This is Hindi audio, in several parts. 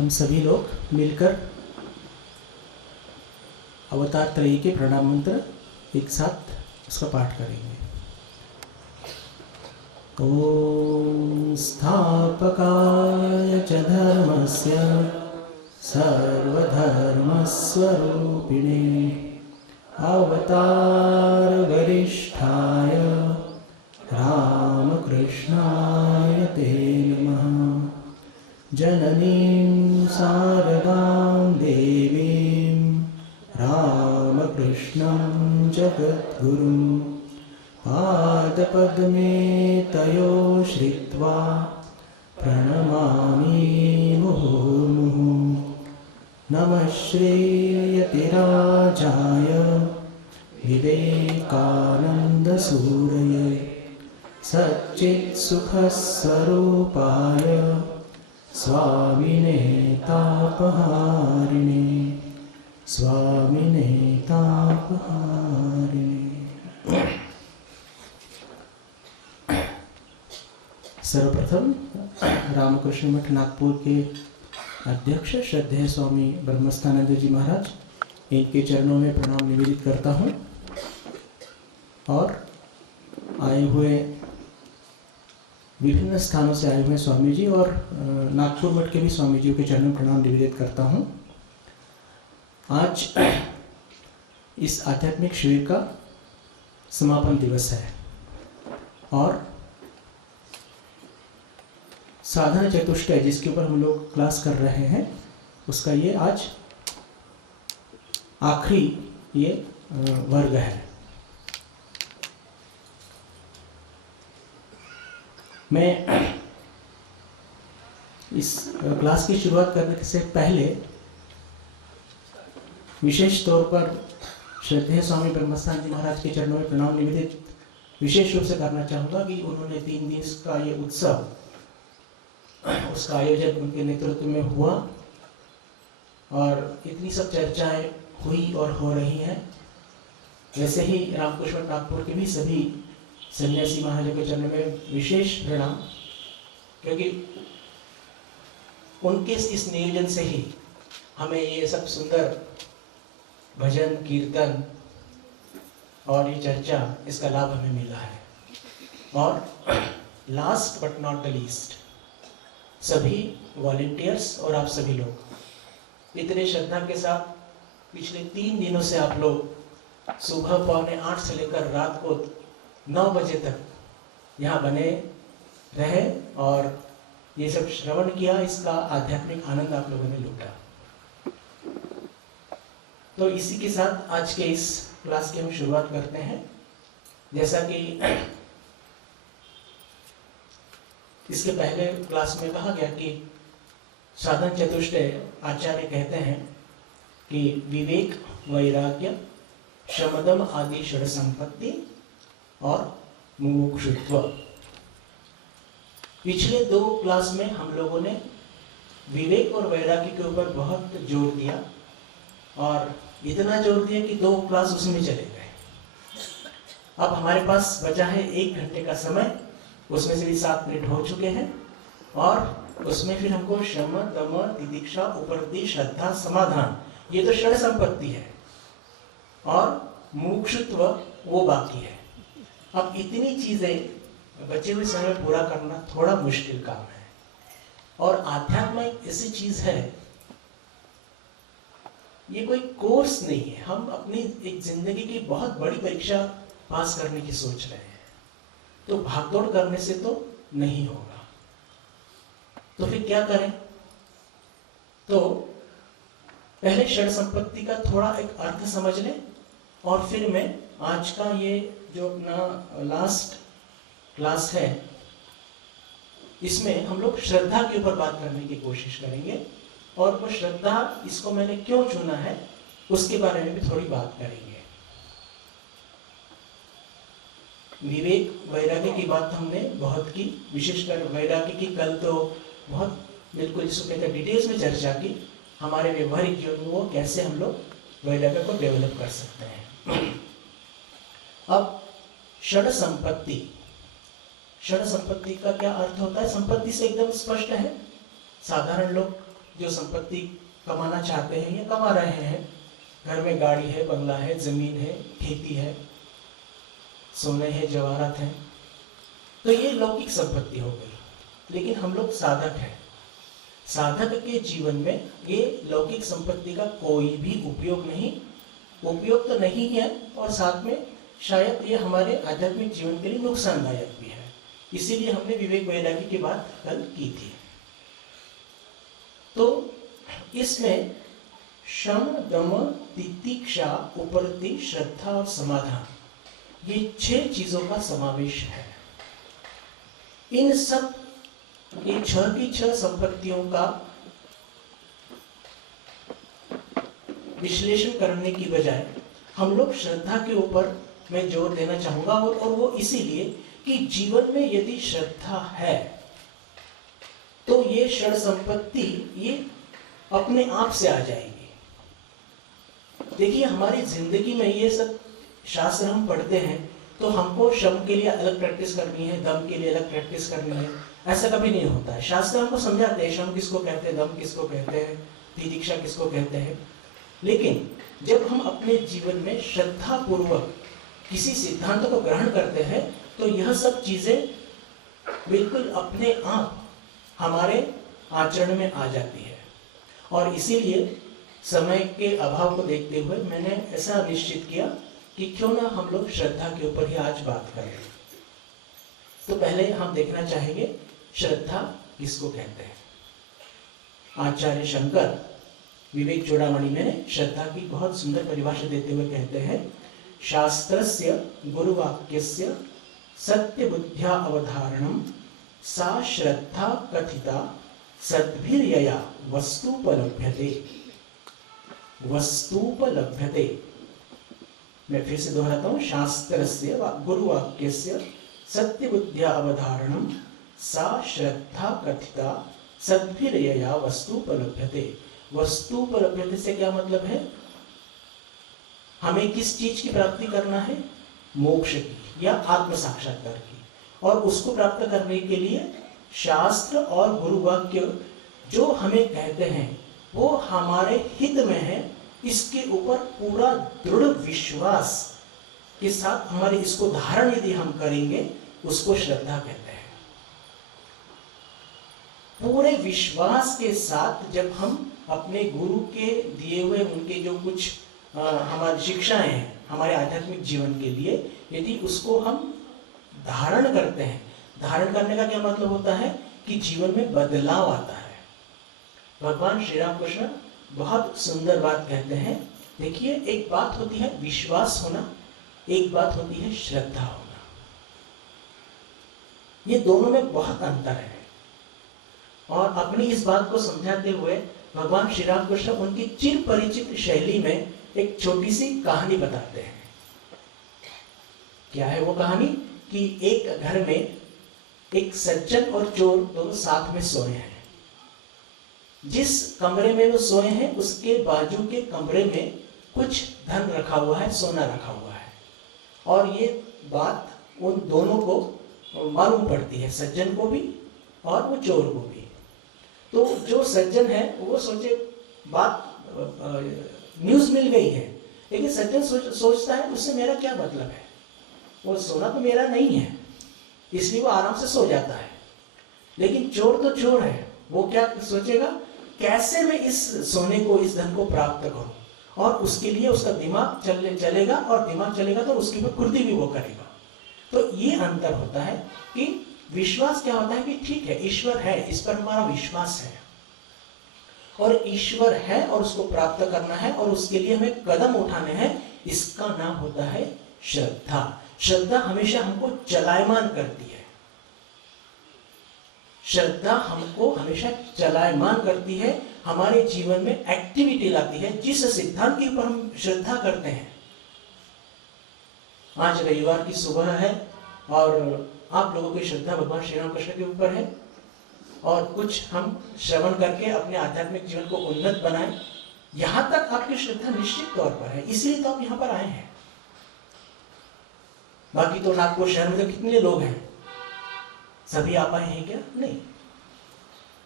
हम सभी लोग मिलकर अवतार त्रयी के प्रणाम मंत्र एक साथ उसका पाठ करेंगे। ओम स्थापकाय च धर्मस्य सर्वधर्मस्वरूपिणे अवतार वरिष्ठाय रामकृष्णाय ते नमः। जननीं शारदां देवीं रामकृष्णं जगद्गुरुं पादपद्मे तयो श्रित्वा प्रणमामि मुहुर्मुहुः। नमः श्रीयतिराजाय विवेकानन्दसूरये सच्चित्सुखस्वरूपाय स्वामिने तापहारिणे स्वामिने तापहारिणे। सर्वप्रथम रामकृष्ण मठ नागपुर के अध्यक्ष श्रद्धेय स्वामी ब्रह्मस्थानंद जी महाराज, इनके चरणों में प्रणाम निवेदित करता हूँ और आए हुए विभिन्न स्थानों से आए हुए स्वामी जी और नागपुर मठ के भी स्वामी जी के चरणों में प्रणाम निवेदित करता हूँ। आज इस आध्यात्मिक शिविर का समापन दिवस है और साधना चतुष्टय जिसके ऊपर हम लोग क्लास कर रहे हैं उसका ये आज आखिरी ये वर्ग है। मैं इस क्लास की शुरुआत करने से पहले विशेष तौर पर श्रद्धेय स्वामी ब्रह्मस्थान जी महाराज के चरणों में प्रणाम निवेदित विशेष रूप से करना चाहूँगा कि उन्होंने 3 दिन का ये उत्सव उसका आयोजन उनके नेतृत्व में हुआ और इतनी सब चर्चाएं हुई और हो रही हैं। वैसे ही रामकृष्ण नागपुर के भी सभी सन्यासी महाराजों के चरणों में विशेष प्रणाम, क्योंकि उनके इस नियोजन से ही हमें ये सब सुंदर भजन कीर्तन और ये चर्चा इसका लाभ हमें मिला है। और last but not the least सभी वॉलंटियर्स और आप सभी लोग इतने श्रद्धा के साथ पिछले 3 दिनों से आप लोग सुबह 7:45 से लेकर रात को 9 बजे तक यहाँ बने रहे और ये सब श्रवण किया, इसका आध्यात्मिक आनंद आप लोगों ने लूटा। तो इसी के साथ आज के इस क्लास की हम शुरुआत करते हैं। जैसा कि इसके पहले क्लास में कहा गया कि साधन चतुष्टय आचार्य कहते हैं कि विवेक वैराग्य शमदम आदि षड संपत्ति और मुमुक्षुत्व। पिछले 2 क्लास में हम लोगों ने विवेक और वैराग्य के ऊपर बहुत जोर दिया और इतना जोर दिया कि 2 क्लास उसमें चले गए। अब हमारे पास बचा है 1 घंटे का समय, उसमें से भी 7 मिनट हो चुके हैं और उसमें फिर हमको शम दम तितिक्षा उपरति श्रद्धा समाधान, ये तो षड संपत्ति है और मुमुक्षुत्व वो बाकी है। अब इतनी चीजें बचे हुए समय पूरा करना थोड़ा मुश्किल काम है और आध्यात्म एक ऐसी चीज है, ये कोई कोर्स नहीं है। हम अपनी एक जिंदगी की बहुत बड़ी परीक्षा पास करने की सोच रहे हैं, तो भागदौड़ करने से तो नहीं होगा। तो फिर क्या करें? तो पहले षड संपत्ति का थोड़ा एक अर्थ समझ लें और फिर मैं आज का ये जो अपना लास्ट क्लास है इसमें हम लोग श्रद्धा के ऊपर बात करने की कोशिश करेंगे और वो श्रद्धा, इसको मैंने क्यों चुना है उसके बारे में भी थोड़ी बात करेंगे। विवेक वैराग्य की बात हमने बहुत की, विशेषकर वैराग्य की कल तो बहुत बिल्कुल जिसको कहते हैं डिटेल्स में चर्चा की, हमारे व्यवहारिक जीवन में वो कैसे हम लोग वैराग्य को डेवलप कर सकते हैं। अब षड संपत्ति, षड संपत्ति का क्या अर्थ होता है? संपत्ति से एकदम स्पष्ट है, साधारण लोग जो संपत्ति कमाना चाहते हैं या कमा रहे हैं, घर में गाड़ी है, बंगला है, जमीन है, खेती है, सोने है, जवाहरात है, तो ये लौकिक संपत्ति हो गई। लेकिन हम लोग साधक हैं, साधक के जीवन में ये लौकिक संपत्ति का कोई भी उपयोग तो नहीं है, और साथ में शायद ये हमारे आध्यात्मिक जीवन के लिए नुकसानदायक भी है। इसीलिए हमने विवेक वैरागी की बात कल की थी। तो इसमें शम, दम, तितिक्षा, उपरति, श्रद्धा और समाधान, ये 6 चीजों का समावेश है। इन सब ये 6 की 6 संपत्तियों का विश्लेषण करने की बजाय हम लोग श्रद्धा के ऊपर मैं जोर देना चाहूंगा, और वो इसीलिए कि जीवन में यदि श्रद्धा है तो ये षड संपत्ति ये अपने आप से आ जाएगी। देखिए, हमारी जिंदगी में ये सब शास्त्र हम पढ़ते हैं तो हमको शम के लिए अलग प्रैक्टिस करनी है, दम के लिए अलग प्रैक्टिस करनी है, ऐसा कभी नहीं होता है। शास्त्र हमको समझाते हैं शम किसको कहते हैं, दम किसको कहते हैं, तितिक्षा किसको कहते हैं। लेकिन जब हम अपने जीवन में श्रद्धा पूर्वक किसी सिद्धांत को ग्रहण करते हैं तो यह सब चीजें बिल्कुल अपने आप हमारे आचरण में आ जाती है। और इसीलिए समय के अभाव को देखते हुए मैंने ऐसा निश्चित किया कि क्यों ना हम लोग श्रद्धा के ऊपर ही आज बात करें। तो पहले हम देखना चाहेंगे श्रद्धा किसको कहते हैं। आचार्य शंकर विवेक चूड़ामणि में श्रद्धा की बहुत सुंदर परिभाषा देते हुए कहते हैं, शास्त्रस्य गुरुवाक्यस्य सत्य बुद्ध्या अवधारणम सा श्रद्धा कथिता सद्भिर्यया वस्तुपलभ्यते। वस्तुपलभ्यते, मैं फिर से दोहराता हूं, शास्त्रस्य गुरुवाक्यस्य सत्य बुद्ध्या अवधारणम सा श्रद्धा कथिता सद्भिर्यया वस्तुपलभ्यते। वस्तुपलभ्यते से क्या मतलब है? हमें किस चीज की प्राप्ति करना है? मोक्ष की या आत्म साक्षात्कार की। और उसको प्राप्त करने के लिए शास्त्र और गुरुवाक्य जो हमें कहते हैं वो हमारे हित में है, इसके ऊपर पूरा दृढ़ विश्वास के साथ हमारे इसको धारण यदि हम करेंगे उसको श्रद्धा कहते हैं। पूरे विश्वास के साथ जब हम अपने गुरु के दिए हुए उनके जो कुछ हमारी शिक्षाएं हैं हमारे आध्यात्मिक जीवन के लिए, यदि उसको हम धारण करते हैं, धारण करने का क्या मतलब होता है कि जीवन में बदलाव आता है। भगवान श्री राम कृष्ण बहुत सुंदर बात कहते हैं। देखिए, एक बात होती है विश्वास होना, एक बात होती है श्रद्धा होना। ये दोनों में बहुत अंतर है। और अपनी इस बात को समझाते हुए भगवान श्री राम कृष्ण उनकी चिर परिचित शैली में एक छोटी सी कहानी बताते हैं। क्या है वो कहानी? कि एक घर में एक सज्जन और चोर दोनों साथ में सोए हैं। जिस कमरे में वो सोए हैं उसके बाजू के कमरे में कुछ धन रखा हुआ है, सोना रखा हुआ है। और ये बात उन दोनों को मालूम पड़ती है, सज्जन को भी और वो चोर को भी। तो जो सज्जन है वो सोचे बात न्यूज मिल गई है, लेकिन सज्जन सोचता है उससे मेरा क्या मतलब है, वो सोना तो मेरा नहीं है, इसलिए वो आराम से सो जाता है। लेकिन चोर तो चोर है, वो क्या सोचेगा, कैसे मैं इस सोने को, इस धन को प्राप्त करूं, और उसके लिए उसका दिमाग चलेगा, और दिमाग चलेगा तो उसके ऊपर कुर्दी भी वो करेगा। तो ये अंतर होता है कि विश्वास क्या होता है कि ठीक है ईश्वर है, इस पर हमारा विश्वास है, और ईश्वर है और उसको प्राप्त करना है और उसके लिए हमें कदम उठाने हैं, इसका नाम होता है श्रद्धा। श्रद्धा हमेशा हमको चलायमान करती है। श्रद्धा हमको हमेशा चलायमान करती है, हमारे जीवन में एक्टिविटी लाती है। जिस सिद्धांत के ऊपर हम श्रद्धा करते हैं, आज रविवार की सुबह है और आप लोगों की श्रद्धा भगवान श्री राम कृष्ण के ऊपर है, और कुछ हम श्रवण करके अपने आध्यात्मिक जीवन को उन्नत बनाएं, यहां तक आपकी श्रद्धा निश्चित तौर पर है, इसलिए तो आप यहां पर आए हैं। बाकी तो नागपुर शहर में तो कितने लोग हैं, सभी आप आए हैं क्या? नहीं।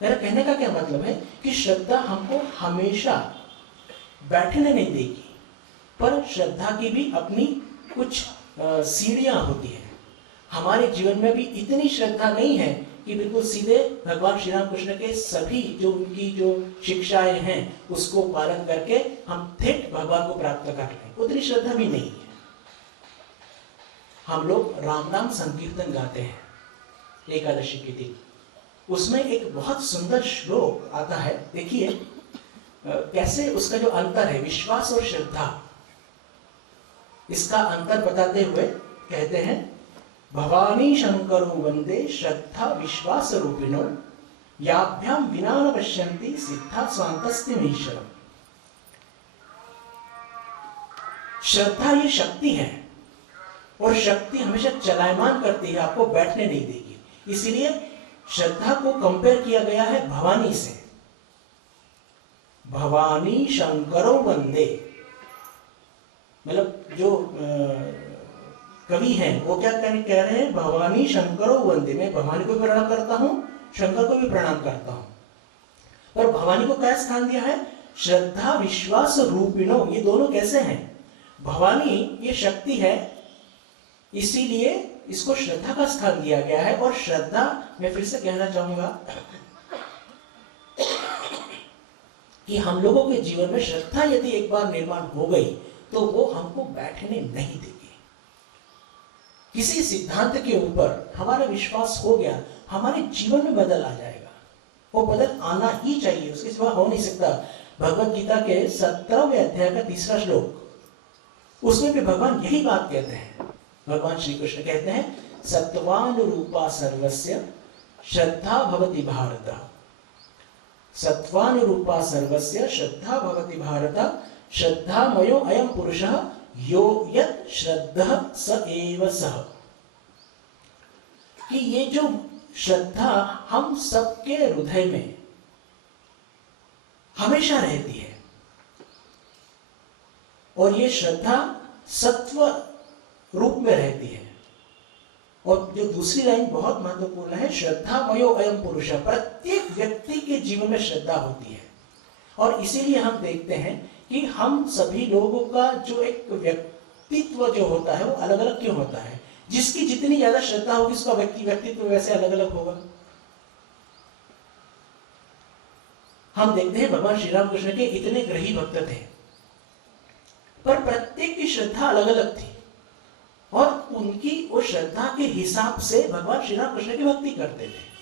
मेरा कहने का क्या मतलब है कि श्रद्धा हमको हमेशा बैठने नहीं देगी, पर श्रद्धा की भी अपनी कुछ सीढ़ियां होती है। हमारे जीवन में भी इतनी श्रद्धा नहीं है कि बिल्कुल सीधे भगवान श्री राम कृष्ण के सभी जो उनकी जो शिक्षाएं हैं उसको पालन करके हम ठेठ भगवान को प्राप्त कर लें, उतनी श्रद्धा भी नहीं है। हम लोग राम नाम संकीर्तन गाते हैं एकादशी के दिन, उसमें एक बहुत सुंदर श्लोक आता है। देखिए कैसे उसका जो अंतर है विश्वास और श्रद्धा, इसका अंतर बताते हुए कहते हैं, भवानी शंकरो वंदे श्रद्धा विश्वास रूपिणो याभ्याम विना न पश्यन्ति सिद्धा स्वांतस्त्यमीश्वरम्। श्रद्धा ये शक्ति है और शक्ति हमेशा चलायमान करती है, आपको बैठने नहीं देगी। इसीलिए श्रद्धा को कंपेयर किया गया है भवानी से। भवानी शंकरो वंदे, मतलब जो कवि हैं वो क्या कह रहे हैं, भवानी शंकरो वंदे, मैं भवानी को भी प्रणाम करता हूं, शंकर को भी प्रणाम करता हूं। पर भवानी को क्या स्थान दिया है, श्रद्धा विश्वास रूपिणो, ये दोनों कैसे हैं, भवानी ये शक्ति है इसीलिए इसको श्रद्धा का स्थान दिया गया है। और श्रद्धा, मैं फिर से कहना चाहूंगा कि हम लोगों के जीवन में श्रद्धा यदि एक बार निर्माण हो गई तो वो हमको बैठने नहीं देगी। किसी सिद्धांत के ऊपर हमारा विश्वास हो गया, हमारे जीवन में बदल आ जाएगा, वो बदल आना ही चाहिए, उसके सिवा हो नहीं सकता। भगवत गीता के 17वें अध्याय का 3रा श्लोक, उसमें भी भगवान यही बात कहते हैं। भगवान श्री कृष्ण कहते हैं, सत्वानुरूपा सर्वस्य श्रद्धा भवति भारत, सत्वानुरूपा सर्वस्य श्रद्धा भवति भारत, श्रद्धामयो अयं पुरुषः यो यत् श्रद्धः स एव सः। कि ये जो श्रद्धा हम सबके हृदय में हमेशा रहती है, और ये श्रद्धा सत्व रूप में रहती है। और जो दूसरी लाइन बहुत महत्वपूर्ण है, श्रद्धामयो अयं पुरुषः, प्रत्येक व्यक्ति के जीवन में श्रद्धा होती है। और इसीलिए हम देखते हैं कि हम सभी लोगों का जो एक व्यक्तित्व जो होता है वो अलग अलग क्यों होता है। जिसकी जितनी ज्यादा श्रद्धा होगी उसका व्यक्तित्व वैसे अलग अलग होगा। हम देखते हैं भगवान श्री राम कृष्ण के इतने ग्रही भक्त थे, पर प्रत्येक की श्रद्धा अलग अलग थी, और उनकी वो श्रद्धा के हिसाब से भगवान श्री राम कृष्ण की भक्ति करते थे।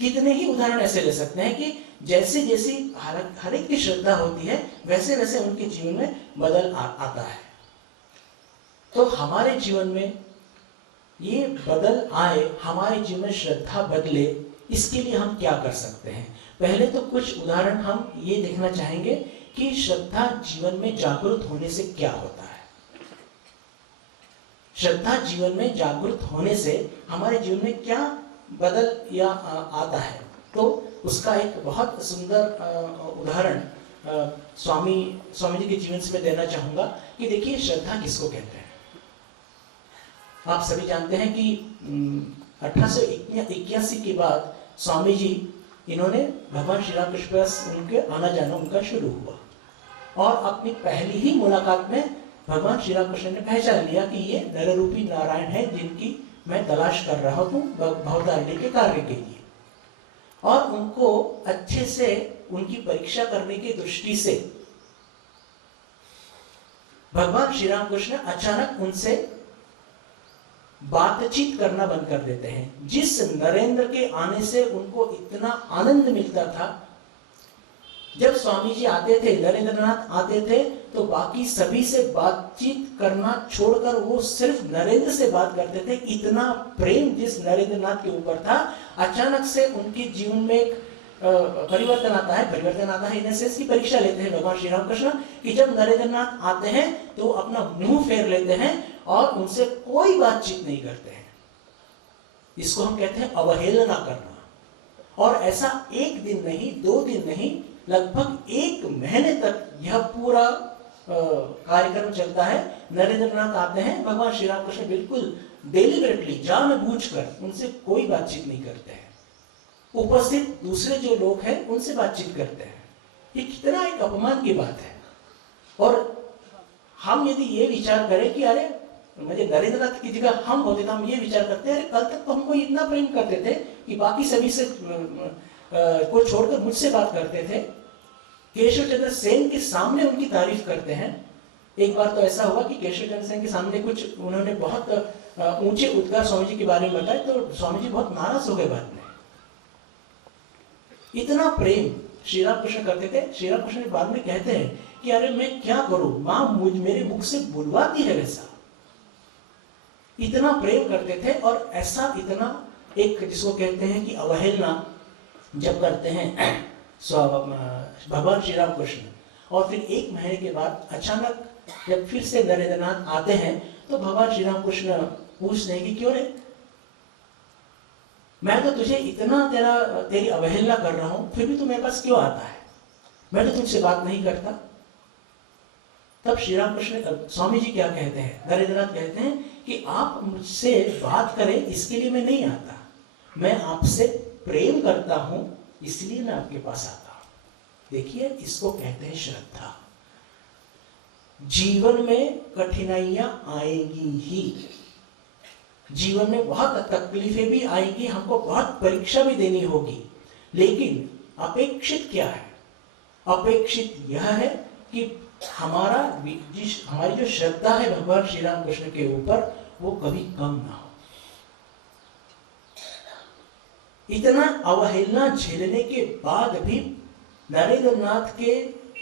कितने ही उदाहरण ऐसे ले सकते हैं कि जैसे जैसी हर एक की श्रद्धा होती है वैसे वैसे उनके जीवन में बदल आता है। तो हमारे जीवन में ये बदल आए, हमारे जीवन में श्रद्धा बदले, इसके लिए हम क्या कर सकते हैं। पहले तो कुछ उदाहरण हम ये देखना चाहेंगे कि श्रद्धा जीवन में जागृत होने से क्या होता है। श्रद्धा जीवन में जागृत होने से हमारे जीवन में क्या बदल या आता है। तो उसका एक बहुत सुंदर उदाहरण स्वामी जी के जीवन से मैं देना चाहूंगा कि देखिए श्रद्धा किसको कहते हैं। आप सभी जानते हैं कि 1881 के बाद स्वामी जी इन्होंने भगवान श्री राम कृष्ण पास उनके आना जाना उनका शुरू हुआ, और अपनी पहली ही मुलाकात में भगवान श्री राम कृष्ण ने पहचान लिया कि ये नररूपी नारायण है जिनकी मैं तलाश कर रहा हूं भवतारिणी के कार्य के लिए। और उनको अच्छे से उनकी परीक्षा करने की दृष्टि से भगवान श्री राम कृष्ण अचानक उनसे बातचीत करना बंद कर देते हैं। जिस नरेंद्र के आने से उनको इतना आनंद मिलता था, जब स्वामी जी आते थे, नरेंद्रनाथ आते थे, तो बाकी सभी से बातचीत करना छोड़कर वो सिर्फ नरेंद्र से बात करते थे। इतना प्रेम जिस नरेंद्रनाथ के ऊपर था, अचानक से उनके जीवन में एक परिवर्तन आता है। परिवर्तन आता है इन सेंस की परीक्षा लेते हैं भगवान श्री राम कृष्ण कि जब नरेंद्रनाथ आते हैं तो अपना मुंह फेर लेते हैं और उनसे कोई बातचीत नहीं करते हैं। इसको हम कहते हैं अवहेलना करना। और ऐसा एक दिन नहीं, 2 दिन नहीं, लगभग 1 महीने तक यह पूरा कार्यक्रम चलता है। नरेंद्रनाथ आते हैं, भगवान श्री राम कृष्ण बिल्कुल डेलिबरेटली जानबूझकर उनसे कोई बातचीत नहीं करते हैं, उपस्थित दूसरे जो लोग हैं उनसे बातचीत करते हैं। ये कितना एक अपमान की बात है। और हम यदि ये विचार करें कि अरे मुझे नरेंद्रनाथ की जगह हम होते तो हम ये विचार करते हैं, अरे कल तक तो हमको इतना प्रेम करते थे कि बाकी सभी से को छोड़कर मुझसे बात करते थे। केशव चंद्र सेन के सामने उनकी तारीफ करते हैं। एक बार तो ऐसा हुआ कि केशव चंद्र सेन के सामने कुछ उन्होंने बहुत ऊंचे उद्गार स्वामी जी के बारे में बताए, तो स्वामी जी बहुत नाराज हो गए बाद में। इतना प्रेम श्री राम कृष्ण करते थे। श्री राम कृष्ण बाद में कहते हैं कि अरे मैं क्या करूं, मां मेरे मुख से बुलवाती है वैसा। इतना प्रेम करते थे। और ऐसा इतना एक जिसको कहते हैं कि अवहेलना जब करते हैं भगवान श्री राम कृष्ण, और फिर 1 महीने के बाद अचानक जब फिर से नरेंद्रनाथ आते हैं तो भगवान श्री राम कृष्ण पूछते हैं कि क्यों रे, मैं तो तुझे इतना तेरी अवहेलना कर रहा हूं, फिर भी तू मेरे पास क्यों आता है, मैं तो तुझसे बात नहीं करता। तब श्री राम कृष्ण स्वामी जी क्या कहते हैं, नरेंद्रनाथ कहते हैं कि आप मुझसे बात करें इसके लिए मैं नहीं आता, मैं आपसे प्रेम करता हूं इसलिए मैं आपके पास आता हूं। देखिए इसको कहते हैं श्रद्धा। जीवन में कठिनाइयां आएंगी ही, जीवन में बहुत तकलीफें भी आएंगी, हमको बहुत परीक्षा भी देनी होगी, लेकिन अपेक्षित क्या है, अपेक्षित यह है कि हमारी जो श्रद्धा है भगवान श्री राम कृष्ण के ऊपर वो कभी कम ना हो। इतना अवहेलना झेलने के बाद भी नरेंद्रनाथ के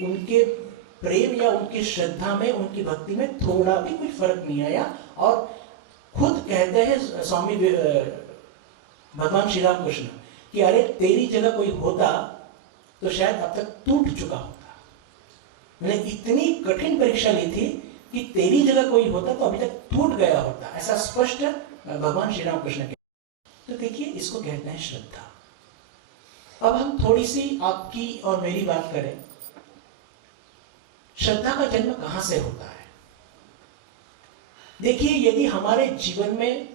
उनके प्रेम या उनकी श्रद्धा में, उनकी भक्ति में थोड़ा भी कोई फर्क नहीं आया। और खुद कहते हैं स्वामी भगवान श्री राम कृष्ण कि अरे तेरी जगह कोई होता तो शायद अब तक टूट चुका होता। मैंने इतनी कठिन परीक्षा ली थी कि तेरी जगह कोई होता तो अभी तक टूट गया होता, ऐसा स्पष्ट भगवान श्री राम कृष्ण के। तो देखिए इसको कहते हैं श्रद्धा। अब हम थोड़ी सी आपकी और मेरी बात करें, श्रद्धा का जन्म कहां से होता है। देखिए यदि हमारे जीवन में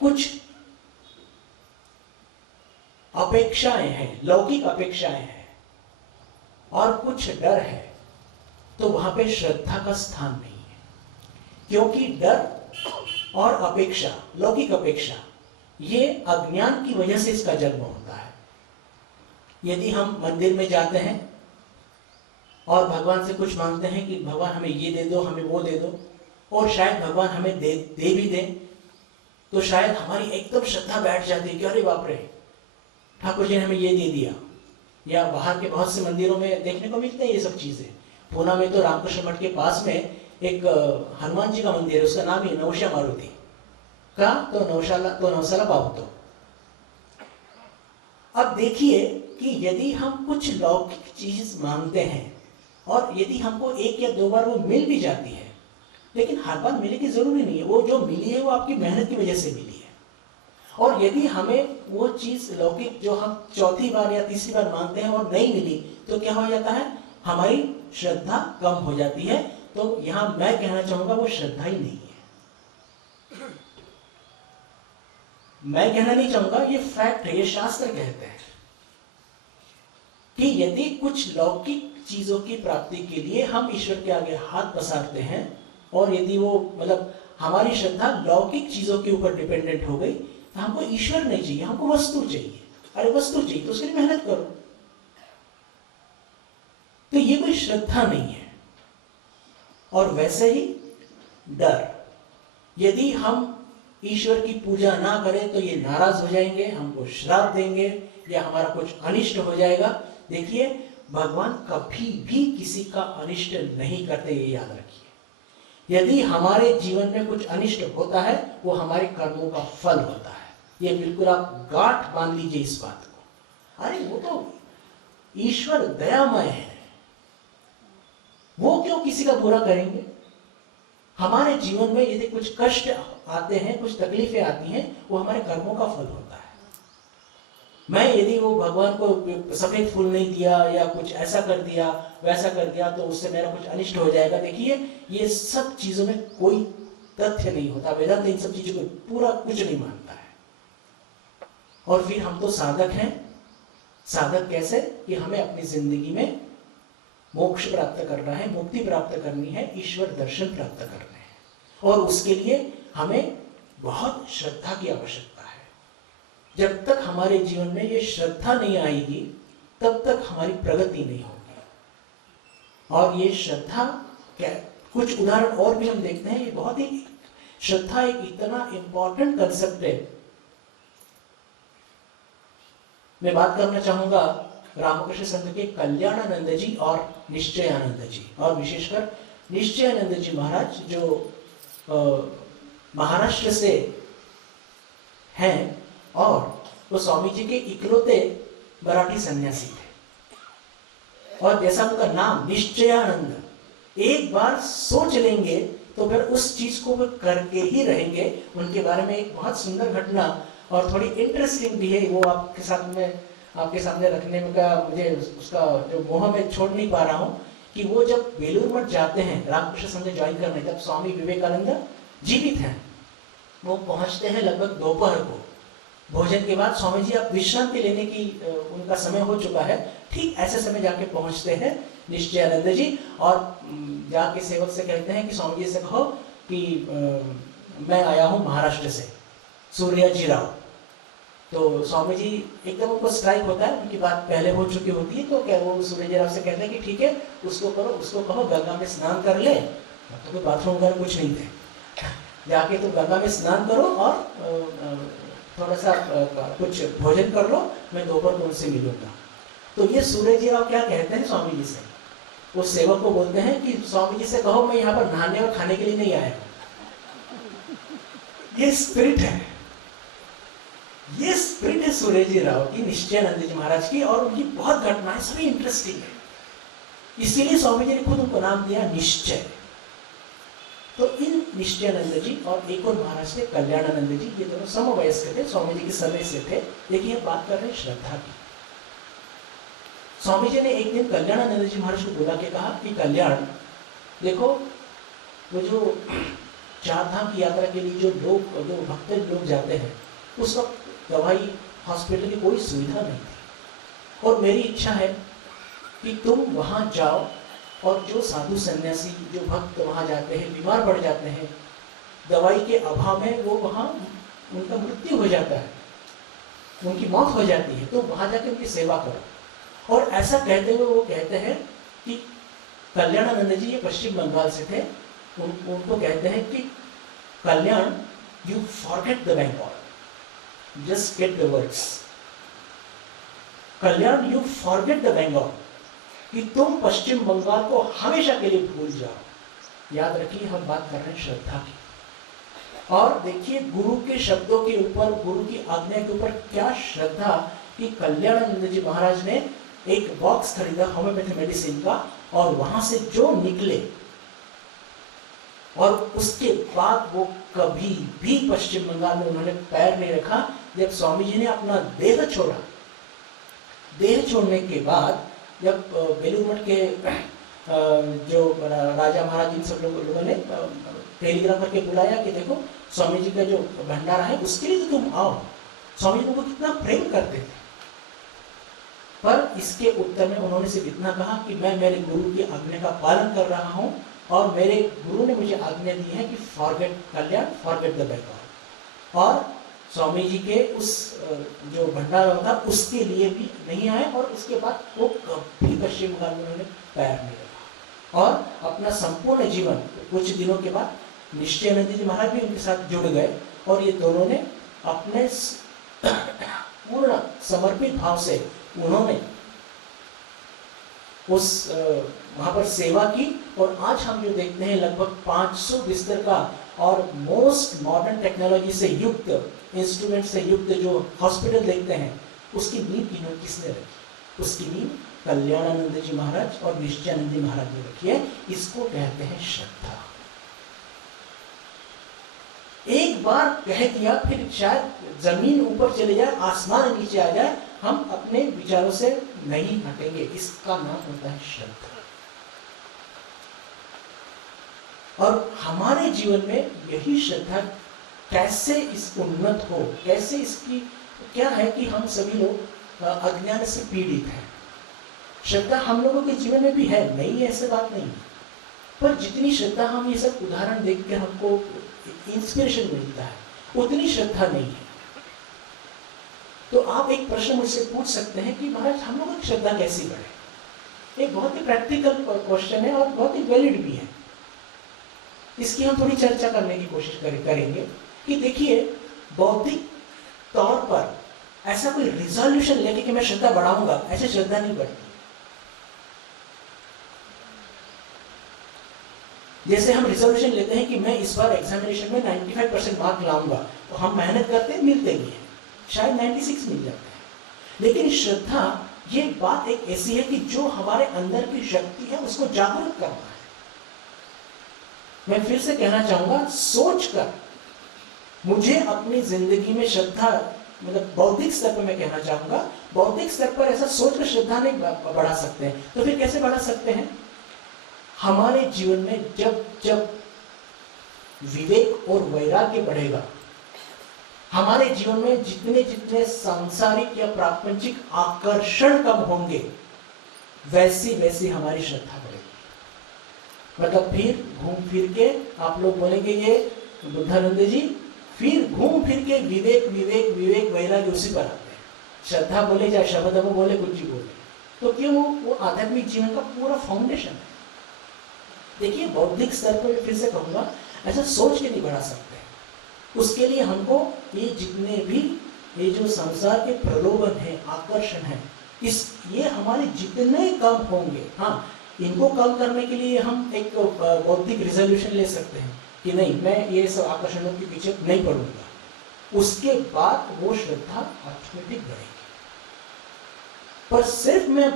कुछ अपेक्षाएं हैं, लौकिक अपेक्षाएं हैं और कुछ डर है, तो वहां पे श्रद्धा का स्थान नहीं है। क्योंकि डर और अपेक्षा, लौकिक अपेक्षा, ये अज्ञान की वजह से इसका जन्म होता है। यदि हम मंदिर में जाते हैं और भगवान से कुछ मांगते हैं कि भगवान हमें ये दे दो, हमें वो दे दो, और शायद भगवान हमें दे भी दें, तो शायद हमारी एकदम श्रद्धा बैठ जाती है कि अरे बाप रे, ठाकुर जी ने हमें ये दे दिया। या बाहर के बहुत से मंदिरों में देखने को मिलते हैं ये सब चीजें। पूना में तो रामकृष्ण मठ के पास में एक हनुमान जी का मंदिर है, उसका नाम ही नौशा मारुति का, तो नौशाला पावतो। अब देखिए कि यदि हम कुछ लौकिक चीज मांगते हैं और यदि हमको 1 या 2 बार वो मिल भी जाती है, लेकिन हर बार मिले की जरूरी नहीं है, वो जो मिली है वो आपकी मेहनत की वजह से मिली है। और यदि हमें वो चीज लौकिक जो हम 4थी बार या 3री बार मांगते हैं और नहीं मिली, तो क्या हो जाता है, हमारी श्रद्धा कम हो जाती है। तो यहां मैं कहना चाहूंगा वो श्रद्धा ही नहीं है। मैं कहना नहीं चाहूंगा, ये फैक्ट है, ये शास्त्र कहते हैं कि यदि कुछ लौकिक चीजों की प्राप्ति के लिए हम ईश्वर के आगे हाथ पसारते हैं और यदि वो मतलब हमारी श्रद्धा लौकिक चीजों के ऊपर डिपेंडेंट हो गई, तो हमको ईश्वर नहीं चाहिए, हमको वस्तु चाहिए। अरे वस्तु चाहिए तो उसके लिए मेहनत करो। तो ये कोई श्रद्धा नहीं है। और वैसे ही डर, यदि हम ईश्वर की पूजा ना करें तो ये नाराज हो जाएंगे, हमको श्राप देंगे या हमारा कुछ अनिष्ट हो जाएगा। देखिए भगवान कभी भी किसी का अनिष्ट नहीं करते, ये याद रखिए। यदि हमारे जीवन में कुछ अनिष्ट होता है वो हमारे कर्मों का फल होता है। ये बिल्कुल आप गांठ बांध लीजिए इस बात को। अरे वो तो ईश्वर दयामय है, वो क्यों किसी का बुरा करेंगे। हमारे जीवन में यदि कुछ कष्ट आते हैं, कुछ तकलीफें आती हैं, वो हमारे कर्मों का फल होता है। मैं यदि वो भगवान को सफेद फूल नहीं दिया या कुछ ऐसा कर दिया वैसा कर दिया तो उससे मेरा कुछ अनिष्ट हो जाएगा, देखिए ये सब चीजों में कोई तथ्य नहीं होता। वेदांत इन सब चीजों को पूरा कुछ नहीं मानता है। और फिर हम तो साधक हैं। साधक कैसे? कि हमें अपनी जिंदगी में मोक्ष प्राप्त करना है, मुक्ति प्राप्त करनी है, ईश्वर दर्शन प्राप्त करने हैं, और उसके लिए हमें बहुत श्रद्धा की आवश्यकता है। जब तक हमारे जीवन में ये श्रद्धा नहीं आएगी तब तक हमारी प्रगति नहीं होगी। और ये श्रद्धा क्या, कुछ उदाहरण और भी हम देखते हैं। ये बहुत ही, श्रद्धा एक इतना इंपॉर्टेंट कंसेप्ट है। मैं बात करना चाहूंगा रामकृष्ण संघ के कल्याणानंद जी और निश्चयानंद जी, और विशेषकर निश्चयानंद जी महाराज जो महाराष्ट्र से हैं, और वो स्वामी जी के इकलौते मराठी सन्यासी थे। और जैसा उनका नाम निश्चयानंद, एक बार सोच लेंगे तो फिर उस चीज को वो करके ही रहेंगे। उनके बारे में एक बहुत सुंदर घटना और थोड़ी इंटरेस्टिंग भी है, वो आपके सामने रखने में का मुझे उसका जो मोह में छोड़ नहीं पा रहा हूँ, कि वो जब बेलूर मठ जाते हैं रामकृष्ण संघ ज्वाइन करने, तब स्वामी विवेकानंद जीवित हैं। वो पहुंचते हैं लगभग दोपहर को। भोजन के बाद स्वामी जी अब विश्रांति लेने की उनका समय हो चुका है। ठीक ऐसे समय जाके पहुंचते हैं निश्चयानंद जी, और जाके सेवक से कहते हैं कि स्वामी जी से कहो कि मैं आया हूं महाराष्ट्र से, सूर्याजी राव। तो स्वामी जी एकदम उनको स्ट्राइक होता है, उनकी बात पहले हो चुकी होती है। तो क्या वो सूर्याजी राव से कहते हैं कि ठीक है, उसको करो, उसको कहो गंगा में स्नान कर ले। तो कोई बाथरूम वगैरह कुछ नहीं थे, जाके तो गंगा में स्नान करो और थोड़ा सा कुछ भोजन कर लो, मैं दोपहर को उनसे मिलूंगा। तो ये सूर्यजी राव क्या कहते हैं स्वामी जी से, वो सेवक को बोलते हैं कि स्वामी जी से कहो मैं यहाँ पर नहाने और खाने के लिए नहीं आया। ये स्पिरिट है, ये स्पिरिट है सूर्यजी राव की, निश्चयानंद जी महाराज की। और उनकी बहुत घटनाएं सभी इंटरेस्टिंग है, इसीलिए स्वामी जी ने खुद उनको नाम दिया निश्चय। तो इन निश्चयानंद जी और एक और महाराज थे कल्याणानंद जी, ये दोनों समवयस्क थे, स्वामी जी के समय से थे। देखिए बात कर रहे हैं श्रद्धा की। स्वामी जी ने एक दिन कल्याणानंद जी महाराज को बुला के कहा कि कल्याण देखो, वो जो चार धाम की यात्रा के लिए जो भक्त लोग जाते हैं, उस वक्त दवाई हॉस्पिटल की कोई सुविधा नहीं थी, और मेरी इच्छा है कि तुम वहां जाओ, और जो साधु सन्यासी जो भक्त वहां जाते हैं, बीमार पड़ जाते हैं, दवाई के अभाव में वो वहां उनका मृत्यु हो जाता है, उनकी मौत हो जाती है, तो वहां जाके उनकी सेवा करो। और ऐसा कहते हुए वो कहते हैं कि कल्याणानंद जी ये पश्चिम बंगाल से थे, उनको कहते हैं कि Kalyan you forget the Bengal, just get the words. Kalyan you forget the Bengal, कि तुम पश्चिम बंगाल को हमेशा के लिए भूल जाओ। याद रखिए हम बात कर रहे हैं श्रद्धा की। और देखिए गुरु के शब्दों के ऊपर, गुरु की आज्ञा के ऊपर क्या श्रद्धा कि कल्याणानंद जी महाराज ने एक बॉक्स खरीदा होम्योपैथी मेडिसिन का, और वहां से जो निकले, और उसके बाद वो कभी भी पश्चिम बंगाल में उन्होंने पैर नहीं रखा। जब स्वामी जी ने अपना देह छोड़ा, देह छोड़ने के बाद जब बेलूर मठ के जो राजा महाराज इन सब लोगों ने टेलीग्राम करके बुलाया कि देखो स्वामी जी का जो भंडारा है उसके लिए तो तुम आओ। स्वामी जी उनको कितना प्रेम करते थे, पर इसके उत्तर में उन्होंने सिर्फ इतना कहा कि मैं मेरे गुरु की आज्ञा का पालन कर रहा हूं, और मेरे गुरु ने मुझे आज्ञा दी है कि forget Kalyan, forget the Bengal. और स्वामी जी के उस जो भंडारा था उसके लिए भी नहीं आए, और उसके बाद वो कभी पश्चिम बंगाल में उन्होंने पैर नहीं रखा। और अपना संपूर्ण जीवन, कुछ दिनों के बाद निश्चयानंद जी महाराज भी उनके साथ जुड़ गए, और ये दोनों ने अपने पूर्ण समर्पित भाव से उन्होंने उस वहां पर सेवा की। और आज हम जो देखते हैं लगभग 500 बिस्तर का और मोस्ट मॉडर्न टेक्नोलॉजी से युक्त, इंस्ट्रूमेंट से युक्त जो हॉस्पिटल देखते हैं, उसकी नींव किसने रखी? उसकी नींव कल्याणानंद जी महाराज और निश्चयानंद जी महाराज ने रखी है। इसको कहते हैं श्रद्धा। एक बार कह दिया फिर शायद जमीन ऊपर चले जाए, आसमान नीचे आ जाए, हम अपने विचारों से नहीं हटेंगे। इसका नाम होता है श्रद्धा। और हमारे जीवन में यही श्रद्धा कैसे इस उन्नत हो, कैसे इसकी क्या है कि हम सभी लोग अज्ञान से पीड़ित हैं। श्रद्धा हम लोगों के जीवन में भी है, नहीं है ऐसे बात नहीं, पर जितनी श्रद्धा हम ये सब उदाहरण देख के हमको इंस्पिरेशन मिलता है उतनी श्रद्धा नहीं है। तो आप एक प्रश्न मुझसे पूछ सकते हैं कि महाराज हम लोगों की श्रद्धा कैसी बढ़े। एक बहुत ही प्रैक्टिकल क्वेश्चन है और बहुत ही वैलिड भी है। इसकी हम थोड़ी चर्चा करने की कोशिश करेंगे कि देखिए, बौद्धिक तौर पर ऐसा कोई रिजोल्यूशन लेके कि मैं श्रद्धा बढ़ाऊंगा, ऐसे श्रद्धा नहीं बढ़ती। जैसे हम रिजोल्यूशन लेते हैं कि मैं इस बार एग्जामिनेशन में 95% मार्क लाऊंगा, तो हम मेहनत करते हैं, मिलते भी हैं, शायद 96 मिल जाते हैं। लेकिन श्रद्धा ये बात एक ऐसी है कि जो हमारे अंदर की शक्ति है उसको जागरूक करना है। मैं फिर से कहना चाहूंगा, सोचकर मुझे अपनी जिंदगी में श्रद्धा, मतलब बौद्धिक स्तर पर मैं कहना चाहूंगा, बौद्धिक स्तर पर ऐसा सोचकर श्रद्धा नहीं बढ़ा सकते हैं। तो फिर कैसे बढ़ा सकते हैं? हमारे जीवन में जब जब विवेक और वैराग्य बढ़ेगा, हमारे जीवन में जितने जितने सांसारिक या प्रापंचिक आकर्षण कम होंगे, वैसी वैसी हमारी श्रद्धा बढ़ेगी। मतलब फिर घूम फिर के आप लोग बोलेंगे, ये बुद्धानंद जी फिर घूम फिर के विवेक विवेक विवेक वैराग्य उसी पर आते हैं। श्रद्धा बोले या शब्द बोले, कुछ भी बोले, तो क्यों वो आध्यात्मिक जीवन का पूरा फाउंडेशन है। देखिए, बौद्धिक स्तर पर फिर से कहूंगा, ऐसा सोच के नहीं बढ़ा सकते। उसके लिए हमको ये जितने भी ये जो संसार के प्रलोभन है, आकर्षण है, ये हमारे जितने कम होंगे, हाँ, इनको कम करने के लिए हम एक बौद्धिक रिजोल्यूशन ले सकते हैं कि नहीं, मैं ये सब आकर्षणों के पीछे नहीं पड़ूंगा। उसके बाद वो श्रद्धा ऑटोमेटिक बढ़ेगी। पर सिर्फ मैं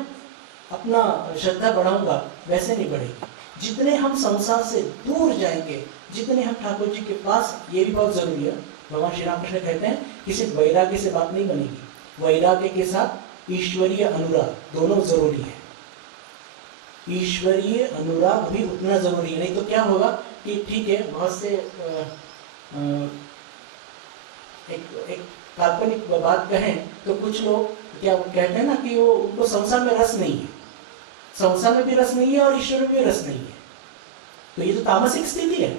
अपना श्रद्धा बढ़ाऊंगा वैसे नहीं बढ़ेगी। जितने हम संसार से दूर जाएंगे, जितने हम ठाकुर जी के पास, ये भी बहुत जरूरी है। भगवान श्री रामकृष्ण कहते हैं कि सिर्फ वैराग्य से बात नहीं बनेगी, वैराग्य के साथ ईश्वरीय अनुराग दोनों जरूरी है। ईश्वरीय अनुराग भी उतना जरूरी है, नहीं तो क्या होगा कि ठीक है, बहुत से एक काल्पनिक बात कहें तो कुछ लोग क्या कहते हैं ना कि वो उनको संसार में रस नहीं है, संसार में भी रस नहीं है और ईश्वर में भी रस नहीं है। तो ये तो तामसिक स्थिति है,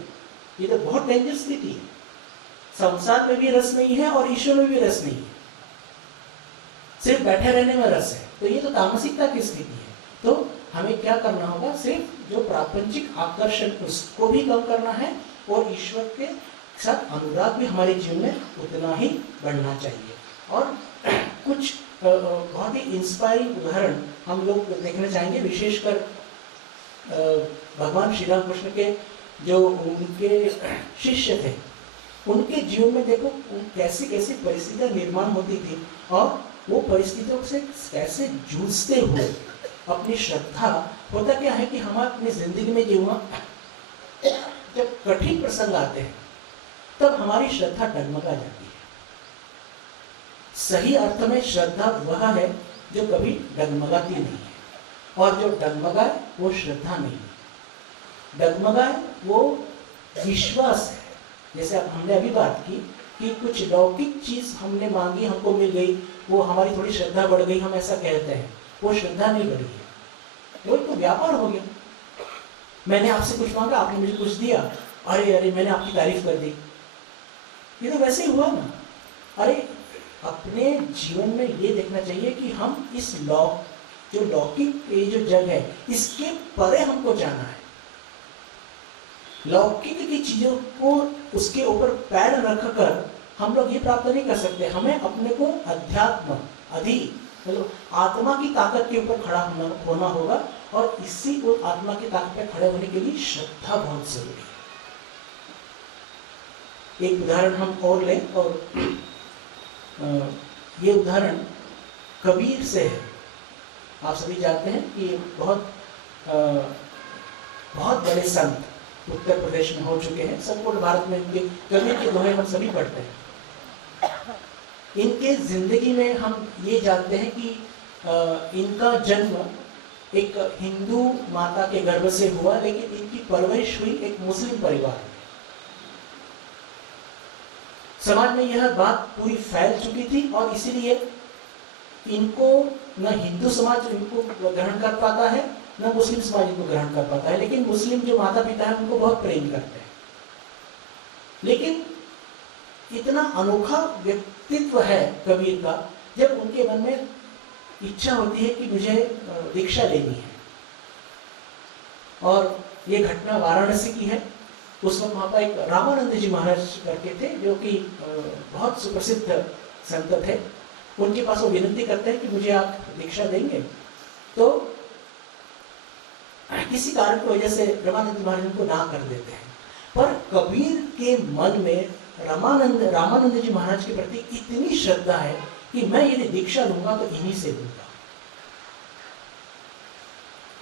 ये तो बहुत डेंजर स्थिति है। संसार में भी रस नहीं है और ईश्वर में भी रस नहीं है, सिर्फ बैठे रहने में रस है, तो ये तो तामसिकता की स्थिति है। तो हमें क्या करना होगा, सिर्फ जो प्रापंचिक आकर्षण उसको भी कम करना है और ईश्वर के साथ अनुराग भी हमारे जीवन में उतना ही बढ़ना चाहिए। और कुछ बहुत ही इंस्पायरिंग उदाहरण हम लोग देखना चाहेंगे, विशेषकर भगवान श्री रामकृष्ण के जो उनके शिष्य थे, उनके जीवन में देखो कैसी कैसी परिस्थितियां निर्माण होती थी और वो परिस्थितियों से कैसे जूझते हुए अपनी श्रद्धा। होता क्या है कि हम अपनी जिंदगी में जब कठिन प्रसंग आते हैं तब हमारी श्रद्धा डगमगा जाती है। सही अर्थ में श्रद्धा वह है जो कभी डगमगाती नहीं है, और जो डगमगाए वो श्रद्धा नहीं है। डगमगाए वो विश्वास है। जैसे अब हमने अभी बात की कि कुछ लौकिक चीज हमने मांगी, हमको मिल गई, वो हमारी थोड़ी श्रद्धा बढ़ गई, हम ऐसा कहते हैं, वो श्रद्धा नहीं बढ़ी है, वो तो व्यापार हो गया। मैंने आपसे कुछ मांगा, आपने मुझे कुछ दिया, अरे अरे मैंने आपकी तारीफ कर दी, ये तो वैसे ही हुआ ना। अरे अपने जीवन में ये देखना चाहिए कि हम इस जो लौकिक ये जो जग है, इसके परे हमको जाना है। लौकिक की चीजों को उसके ऊपर पैर रखकर हम लोग ये प्राप्त नहीं कर सकते। हमें अपने को अध्यात्म मतलब आत्मा की ताकत के ऊपर खड़ा होना होगा, और इसी को आत्मा की ताकत पे खड़े होने के लिए श्रद्धा बहुत जरूरी है। एक उदाहरण हम और लें, और ये उदाहरण कबीर से है। आप सभी जानते हैं कि बहुत बड़े संत उत्तर प्रदेश में हो चुके हैं, संपूर्ण भारत में इनके कबीर के दोहे हम सभी पढ़ते हैं। इनके जिंदगी में हम ये जानते हैं कि इनका जन्म एक हिंदू माता के गर्भ से हुआ, लेकिन इनकी परवरिश हुई एक मुस्लिम परिवार में। समाज में यह बात पूरी फैल चुकी थी और इसीलिए इनको न हिंदू समाज इनको ग्रहण कर पाता है, न मुस्लिम समाज इनको ग्रहण कर पाता है। लेकिन मुस्लिम जो माता पिता है उनको बहुत प्रेम करते हैं। लेकिन इतना अनोखा व्यक्तित्व है कबीर का, जब उनके मन में इच्छा होती है कि मुझे दीक्षा लेनी है। और ये घटना वाराणसी की है। उस वक्त वहाँ पर एक रामानंद जी महाराज करके थे, जो कि बहुत सुप्रसिद्ध संत थे। उनके पास वो विनती करते हैं कि मुझे आप दीक्षा देंगे। तो किसी कारण की वजह से रामानंद महाराज उनको ना कर देते हैं। पर कबीर के मन में रामानंद जी महाराज के प्रति इतनी श्रद्धा है कि मैं यदि दीक्षा लूंगा तो इन्हीं से लूंगा।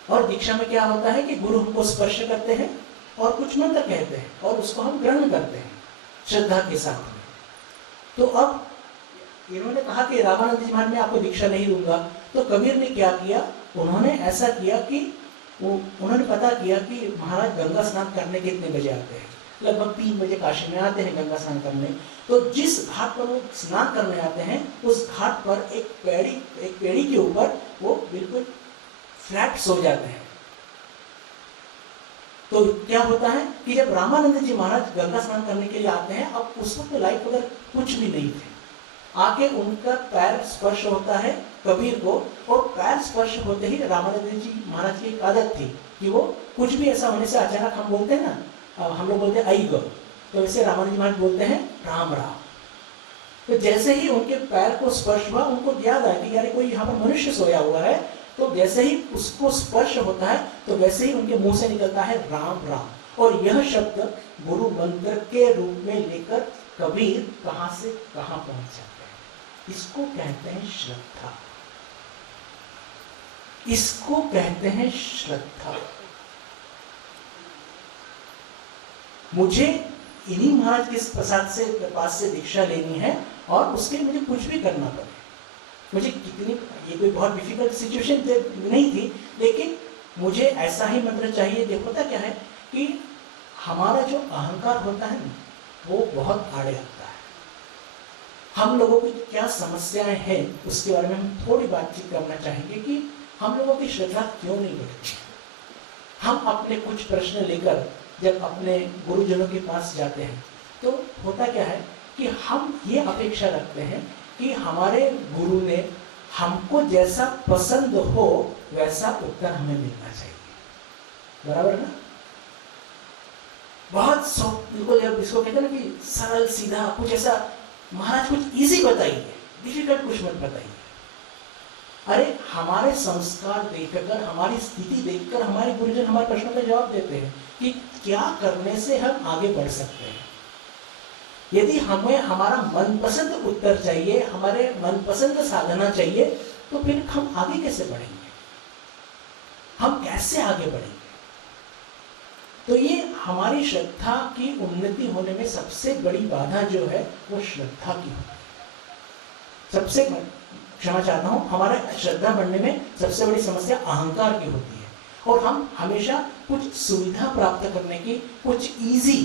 और दीक्षा में क्या होता है कि गुरु हमको स्पर्श करते हैं और कुछ मंत्र कहते हैं और उसको हम ग्रहण करते हैं श्रद्धा के साथ में। तो अब इन्होंने कहा कि रामानंद जी महाराज मैं आपको दीक्षा नहीं दूंगा। तो कबीर ने क्या किया, उन्होंने ऐसा किया कि उन्होंने पता किया कि महाराज गंगा स्नान करने कितने बजे आते हैं। लगभग 3 बजे काशी में आते हैं गंगा स्नान करने। तो जिस घाट पर वो स्नान करने आते हैं उस घाट पर एक पेड़ी के ऊपर वो बिल्कुल फ्लैट सो जाते हैं। तो क्या होता है कि जब रामानंद जी महाराज गंगा स्नान करने के लिए आते हैं, अब उस वक्त लाइट वगैरह कुछ भी नहीं थे, आके उनका पैर स्पर्श होता है कबीर को, और पैर स्पर्श होते ही रामानंद जी महाराज की एक आदत थी कि वो कुछ भी ऐसा होने से अचानक हम बोलते हैं ना, हम लोग बोलते हैं आई गो, तो वैसे रामानंद जी महाराज बोलते हैं राम राम। तो जैसे ही उनके पैर को स्पर्श हुआ, उनको याद आया कि यार कोई यहाँ पर मनुष्य सोया हुआ है। तो जैसे ही उसको स्पर्श होता है तो वैसे ही उनके मुंह से निकलता है राम राम। और यह शब्द गुरु मंत्र के रूप में लेकर कबीर कहां से कहां पहुंच जाते हैं। इसको कहते हैं श्रद्धा, इसको कहते हैं श्रद्धा। मुझे इन्हीं महाराज के प्रसाद से पास से दीक्षा लेनी है और उसके लिए मुझे कुछ भी करना पड़े। मुझे कितनी, ये कोई बहुत डिफिकल्ट सिचुएशन नहीं थी, लेकिन मुझे ऐसा ही मंत्र चाहिए। देखो पता क्या है कि हमारा जो अहंकार होता है ना, वो बहुत आड़े आता है। हम लोगों की क्या समस्याएं हैं उसके बारे में हम थोड़ी बातचीत करना चाहेंगे कि हम लोगों की श्रद्धा क्यों नहीं बढ़ती। हम अपने कुछ प्रश्न लेकर जब अपने गुरुजनों के पास जाते हैं तो होता क्या है कि हम ये अपेक्षा रखते हैं कि हमारे गुरु ने हमको जैसा पसंद हो वैसा उत्तर हमें मिलना चाहिए। बराबर ना? बहुत बिल्कुल इसको कहते हैं ना कि सरल सीधा कुछ ऐसा, महाराज कुछ इजी बताइए, डिफिकल्ट कुछ मत बताइए। अरे हमारे संस्कार देखकर, हमारी स्थिति देखकर हमारे गुरुजन हमारे प्रश्नों का जवाब देते हैं कि क्या करने से हम आगे बढ़ सकते हैं। यदि हमें हमारा मनपसंद उत्तर चाहिए, हमारे मनपसंद साधना चाहिए, तो फिर हम आगे कैसे बढ़ेंगे, हम कैसे आगे बढ़ेंगे। तो ये हमारी श्रद्धा की उन्नति होने में सबसे बड़ी बाधा जो है वो श्रद्धा की होती है। सबसे क्षमा चाहता हूं, हमारा श्रद्धा बढ़ने में सबसे बड़ी समस्या अहंकार की होती है। और हम हमेशा कुछ सुविधा प्राप्त करने की, कुछ इजी,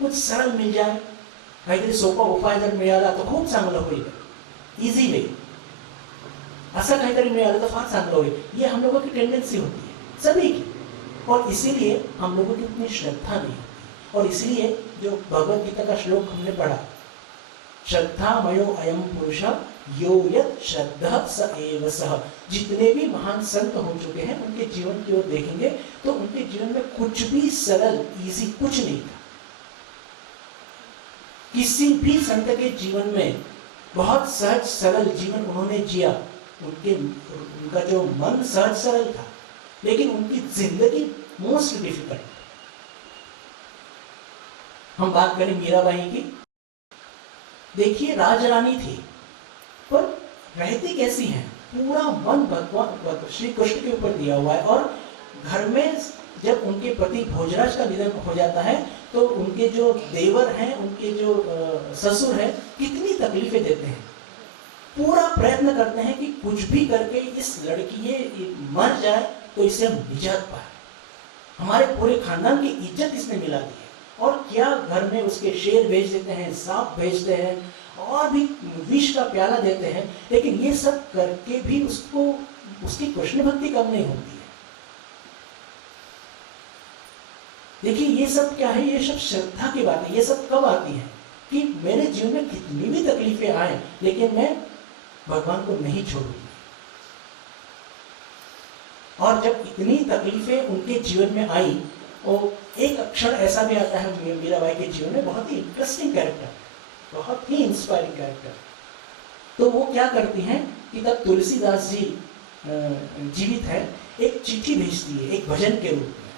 कुछ सरळ मिल जाए, काहीतरी सोपा उपाय जर मिळाला तर खूप चांगलं होईल, इजी वे, असं काहीतरी मिळालं तर फार चांगलं होईल। ये हम लोगों की टेंडेंसी होती है सभी की, और इसीलिए हम लोगों की उतनी श्रद्धा नहीं होती। और इसलिए जो भगवत गीता का श्लोक हमने पढ़ा, श्रद्धामयो अयम पुरुष यो यत् श्रद्धः स एव सः। जितने भी महान संत हो चुके हैं उनके जीवन की ओर देखेंगे तो उनके जीवन में कुछ भी सरल इजी कुछ नहीं था। किसी भी संत के जीवन में बहुत सहज सरल जीवन उन्होंने जिया। उनका जो मन सहज सरल था, लेकिन उनकी जिंदगी मोस्ट डिफिकल्ट। हम बात करें मीराबाई की, देखिए राजरानी थी पर रहती कैसी हैं, पूरा मन भगवान श्री कृष्ण के ऊपर दिया हुआ है। और घर में जब उनके पति भोजराज का निधन हो जाता है तो उनके जो देवर हैं, उनके जो ससुर हैं, कितनी तकलीफें देते हैं। पूरा प्रयत्न करते हैं कि कुछ भी करके इस लड़की ये मर जाए तो इसे हम निजात पाए। हमारे पूरे खानदान की इज्जत इसने मिला दी है। और क्या घर में उसके शेर भेज देते हैं, सांप भेजते हैं और भी विष का प्याला देते हैं, लेकिन ये सब करके भी उसको उसकी कृष्ण भक्ति कम नहीं होती है। देखिए ये सब क्या है, ये सब श्रद्धा की बात है। ये सब कब आती है कि मेरे जीवन में कितनी भी तकलीफें आए लेकिन मैं भगवान को नहीं छोड़ूंगी। और जब इतनी तकलीफें उनके जीवन में आई, और एक अक्षर ऐसा भी आता है मीराबाई के जीवन में, बहुत ही इंटरेस्टिंग कैरेक्टर, बहुत ही इंस्पायरिंग कैरेक्टर। तो वो क्या करती हैं कि तब तुलसीदास जी जीवित है, एक चिट्ठी भेजती है एक भजन के रूप में,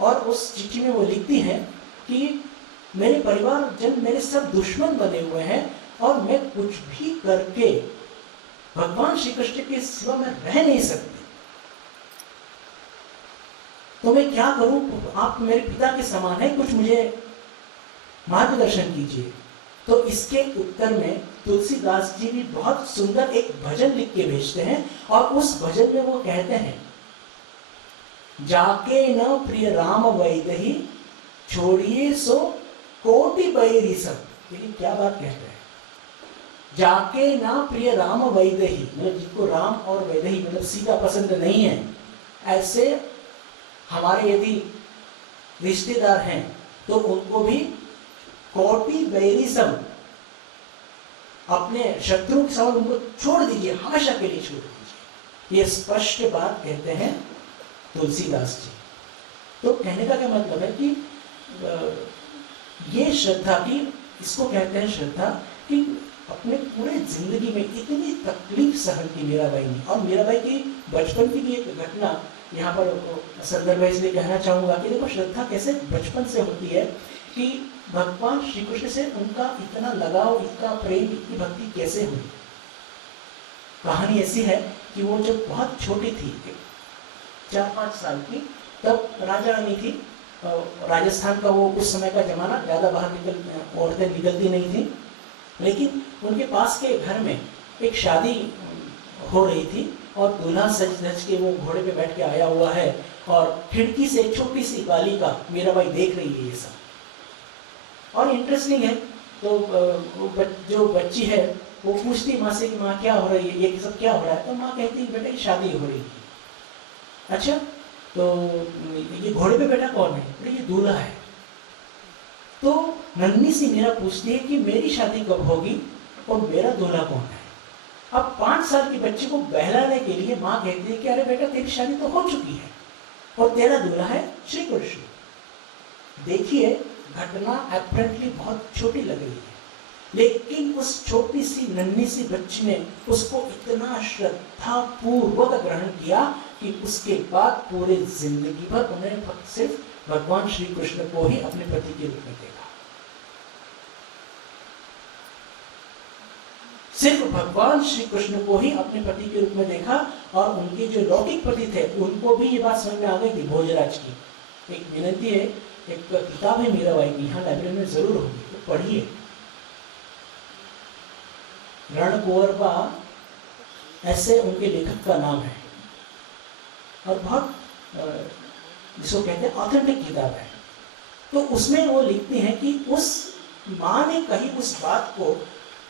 और उस चिट्ठी में वो लिखती हैं कि मेरे परिवार जन मेरे सब दुश्मन बने हुए हैं और मैं कुछ भी करके भगवान श्री कृष्ण के सिवा मैं रह नहीं सकती, तो मैं क्या करूं? आप मेरे पिता के समान है, कुछ मुझे मार्गदर्शन कीजिए। तो इसके उत्तर में तुलसीदास जी भी बहुत सुंदर एक भजन लिख के भेजते हैं, और उस भजन में वो कहते हैं, जाके न प्रिय राम वैदही छोड़िए सो कोटि बैरी सब। लेकिन क्या बात कहते हैं, जाके ना प्रिय राम वैदही, मतलब जिनको राम और वैदही मतलब सीता पसंद नहीं है, ऐसे हमारे यदि रिश्तेदार हैं तो उनको भी कोटि बैरी सब, अपने शत्रुओं के साथ उनको छोड़ दीजिए, हमेशा के लिए छोड़ दीजिए। ये स्पष्ट बात कहते हैं तुलसीदास जी। तो कहने का क्या मतलब है कि ये श्रद्धा की, इसको कहते हैं श्रद्धा, कि अपने पूरे जिंदगी में इतनी तकलीफ सहन की मीराबाई ने। और मीराबाई की बचपन की भी एक घटना यहाँ पर संदर्भ इसलिए कहना चाहूंगा कि देखो श्रद्धा कैसे बचपन से होती है, कि भगवान श्री कृष्ण से उनका इतना लगाव, इतना प्रेम, इतनी भक्ति कैसे हुई। कहानी ऐसी है कि वो जब बहुत छोटी थी, 4-5 साल की, तब राजा रानी थी, राजस्थान का वो उस समय का जमाना, ज़्यादा बाहर औरतें निकलती नहीं थी, लेकिन उनके पास के घर में एक शादी हो रही थी और दूल्हा सज धज के वो घोड़े पे बैठ के आया हुआ है, और खिड़की से छोटी सी बालिका मीराबाई देख रही है ये सब। और इंटरेस्टिंग है, तो जो बच्ची है वो पूछती माँ से कि माँ क्या हो रही है, ये सब क्या हो रहा है? तो माँ कहती है बेटा शादी हो रही है। अच्छा, तो ये घोड़े पे बैठा कौन है? बोले ये दूल्हा है। तो नन्ही सी मीरा पूछती है कि मेरी शादी कब होगी और मेरा दूल्हा कौन है? अब 5 साल की बच्ची को बहलाने के लिए माँ कहती है कि अरे बेटा तेरी शादी तो हो चुकी है और तेरा दूल्हा है श्री कृष्ण। देखिए घटना अपरेंटली बहुत छोटी लग रही है, लेकिन उस छोटी सी नन्ही सी बच्ची ने उसको इतना श्रद्धा पूर्वक ग्रहण किया कि उसके बाद पूरे जिंदगी भर उन्होंने सिर्फ भगवान श्री कृष्ण को ही अपने पति के रूप में देखा। सिर्फ भगवान श्री कृष्ण को ही अपने पति के रूप में देखा, और उनके जो लौकिक पति थे उनको भी ये बात समझ में आ गई थी। भोजराज की एक विनती है, एक किताब है मीराबाई की, यहाँ लाइब्रेरी में जरूर होगी, तो पढ़िए। रण कुंवरबा ऐसे उनके लेखक का नाम है, और बहुत जिसको कहते हैं ऑथेंटिक किताब है। तो उसमें वो लिखती हैं कि उस माँ ने कही उस बात को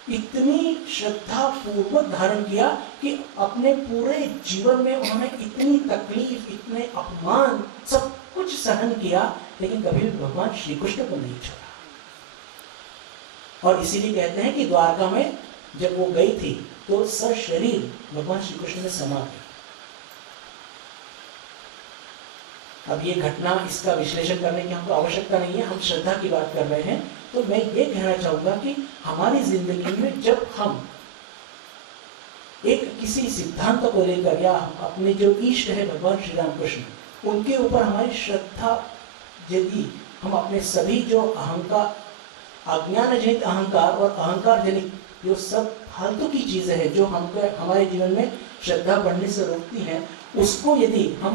इतनी श्रद्धा पूर्वक धारण किया कि अपने पूरे जीवन में उन्होंने इतनी तकलीफ, इतने अपमान, सब कुछ सहन किया, लेकिन कभी भी भगवान श्री कृष्ण को नहीं छोड़ा। और इसीलिए कहते हैं कि द्वारका में जब वो गई थी तो सशरीर भगवान श्री कृष्ण में समा गई। अब ये घटना, इसका विश्लेषण करने की हमको आवश्यकता नहीं है, हम श्रद्धा की बात कर रहे हैं। तो मैं ये कहना चाहूंगा कि हमारी जिंदगी में जब हम एक किसी सिद्धांत को लेकर, या अपने जो इष्ट है भगवान श्री राम कृष्ण, उनके ऊपर हमारी श्रद्धा, यदि हम अपने सभी जो अहंकार, अज्ञान जनित अहंकार और अहंकार जनित जो सब फालतू की चीजें हैं जो हमको हमारे जीवन में श्रद्धा बढ़ने से रोकती हैं, उसको यदि हम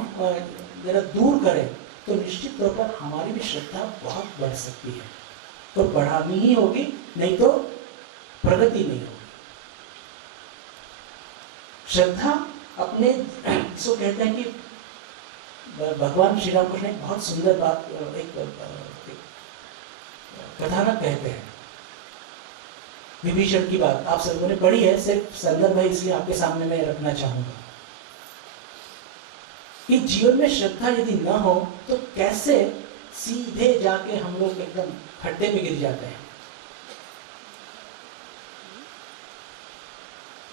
जरा दूर करें तो निश्चित तौर पर हमारी भी श्रद्धा बहुत बढ़ सकती है। तो बढ़ानी ही होगी, नहीं तो प्रगति नहीं होगी। श्रद्धा अपने इसको कहते हैं कि भगवान श्री राम कृष्ण एक बहुत सुंदर बात, एक कथानक कहते हैं विभीषण की बात, आप सबों ने पढ़ी है, सिर्फ संदर्भ है इसलिए आपके सामने मैं रखना चाहूंगा कि जीवन में श्रद्धा यदि न हो तो कैसे सीधे जाके हम लोग एकदम खड्डे में गिर जाते हैं।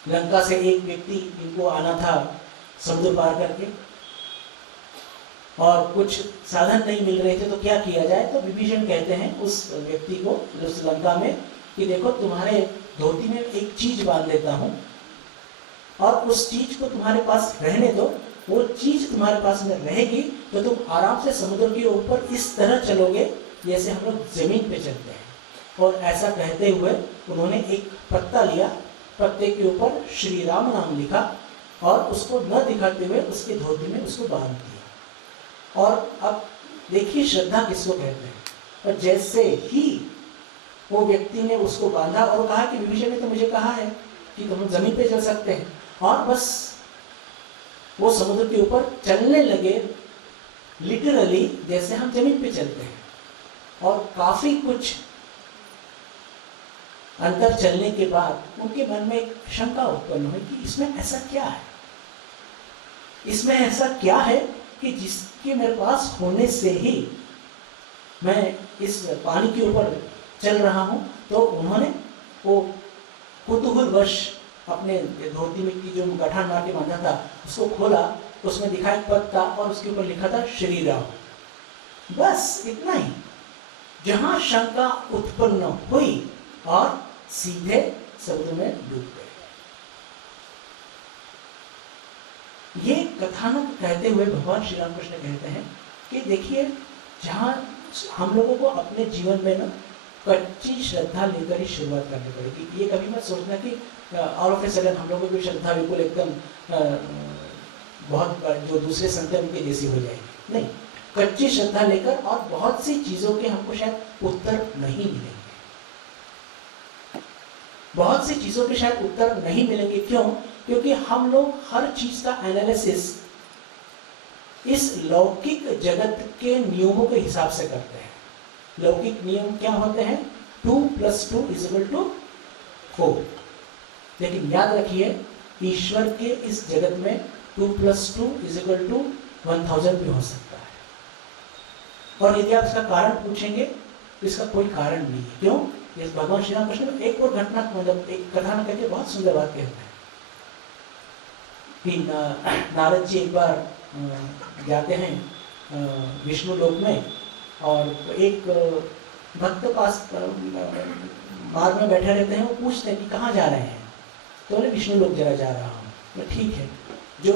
लंका से एक व्यक्ति जिनको आना था समुद्र पार करके और कुछ साधन नहीं मिल रहे थे, तो क्या किया जाए, तो विभीषण कहते हैं उस व्यक्ति को उस लंका में कि देखो तुम्हारे धोती में एक चीज बांध देता हूं और उस चीज को तुम्हारे पास रहने दो, वो चीज तुम्हारे पास में रहेगी तो तुम आराम से समुद्र के ऊपर इस तरह चलोगे जैसे हम लोग जमीन पे चलते हैं। और ऐसा कहते हुए उन्होंने एक पत्ता लिया, पत्ते के ऊपर श्री राम नाम लिखा और उसको न दिखाते हुए उसके धोती में उसको बांध दिया। और अब देखिए श्रद्धा किसको कहते हैं। और जैसे ही वो व्यक्ति ने उसको बांधा और कहा कि विभीषण ने तो मुझे कहा है कि तुम जमीन पे चल सकते हैं, और बस वो समुद्र के ऊपर चलने लगे लिटरली जैसे हम जमीन पे चलते हैं। और काफी कुछ अंतर चलने के बाद उनके मन में एक शंका उत्पन्न हुई कि इसमें ऐसा क्या है, इसमें ऐसा क्या है कि जिसके मेरे पास होने से ही मैं इस पानी के ऊपर चल रहा हूं। तो उन्होंने वो कुतूहलवश अपने धोती में की जो गठान मार के बांधा था उसको खोला, उसमें दिखा एक पत्ता और उसके ऊपर लिखा था श्री राम। बस इतना ही। जहां शंका उत्पन्न हुई और सीधे समुद्र में डूब गए। ये कथानक कहते हुए भगवान श्री राम कृष्ण कहते हैं कि देखिए जहां हम लोगों को अपने जीवन में ना कच्ची श्रद्धा लेकर ही शुरुआत करनी पड़ेगी। ये कभी मत सोचना कि ऑल ऑफ ए सडन हम लोगों की श्रद्धा बिल्कुल एकदम बहुत जो दूसरे संत उनके जैसी हो जाएगी। नहीं, कच्ची श्रद्धा लेकर और बहुत सी चीजों के हमको शायद उत्तर नहीं मिलेंगे, बहुत सी चीजों के शायद उत्तर नहीं मिलेंगे। क्यों? क्योंकि हम लोग हर चीज का एनालिसिस इस लौकिक जगत के नियमों के हिसाब से करते हैं। लौकिक नियम क्या होते हैं? 2 + 2 = 4। लेकिन याद रखिए ईश्वर के इस जगत में 2 + 2 = 1000 भी हो सकता है। और यदि आप इसका कारण पूछेंगे तो इसका कोई कारण नहीं है। क्यों? ये भगवान श्री राम कृष्ण एक और घटना मतलब एक कथानक करके बहुत सुंदर बात कहते हैं कि नारद जी एक बार जाते हैं विष्णु लोक में और एक भक्त पास मार्ग में बैठे रहते हैं। वो पूछते हैं कि कहाँ जा रहे हैं, तो बोले विष्णु लोक जरा जा रहा हूँ। तो ठीक है। जो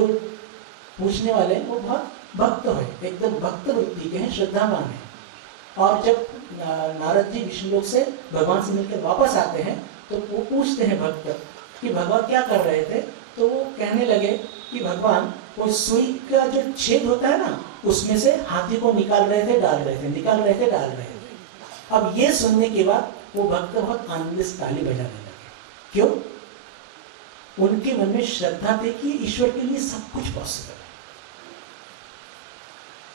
पूछने वाले हैं वो बहुत भक्त है, एकदम भक्त वृत्ति के हैं, श्रद्धावान है। और जब नारद जी विष्णु लोक से भगवान से मिलकर वापस आते हैं तो वो पूछते हैं भक्त कि भगवान क्या कर रहे थे। तो वो कहने लगे कि भगवान वो सुई का जो छेद होता है ना उसमें से हाथी को निकाल रहे थे, डाल रहे थे, निकाल रहे थे, डाल रहे थे। अब ये सुनने के बाद वो भक्त बहुत आनंद से ताली बजाने लगे। क्यों? उनके मन में श्रद्धा थी कि ईश्वर के लिए सब कुछ पॉसिबल है।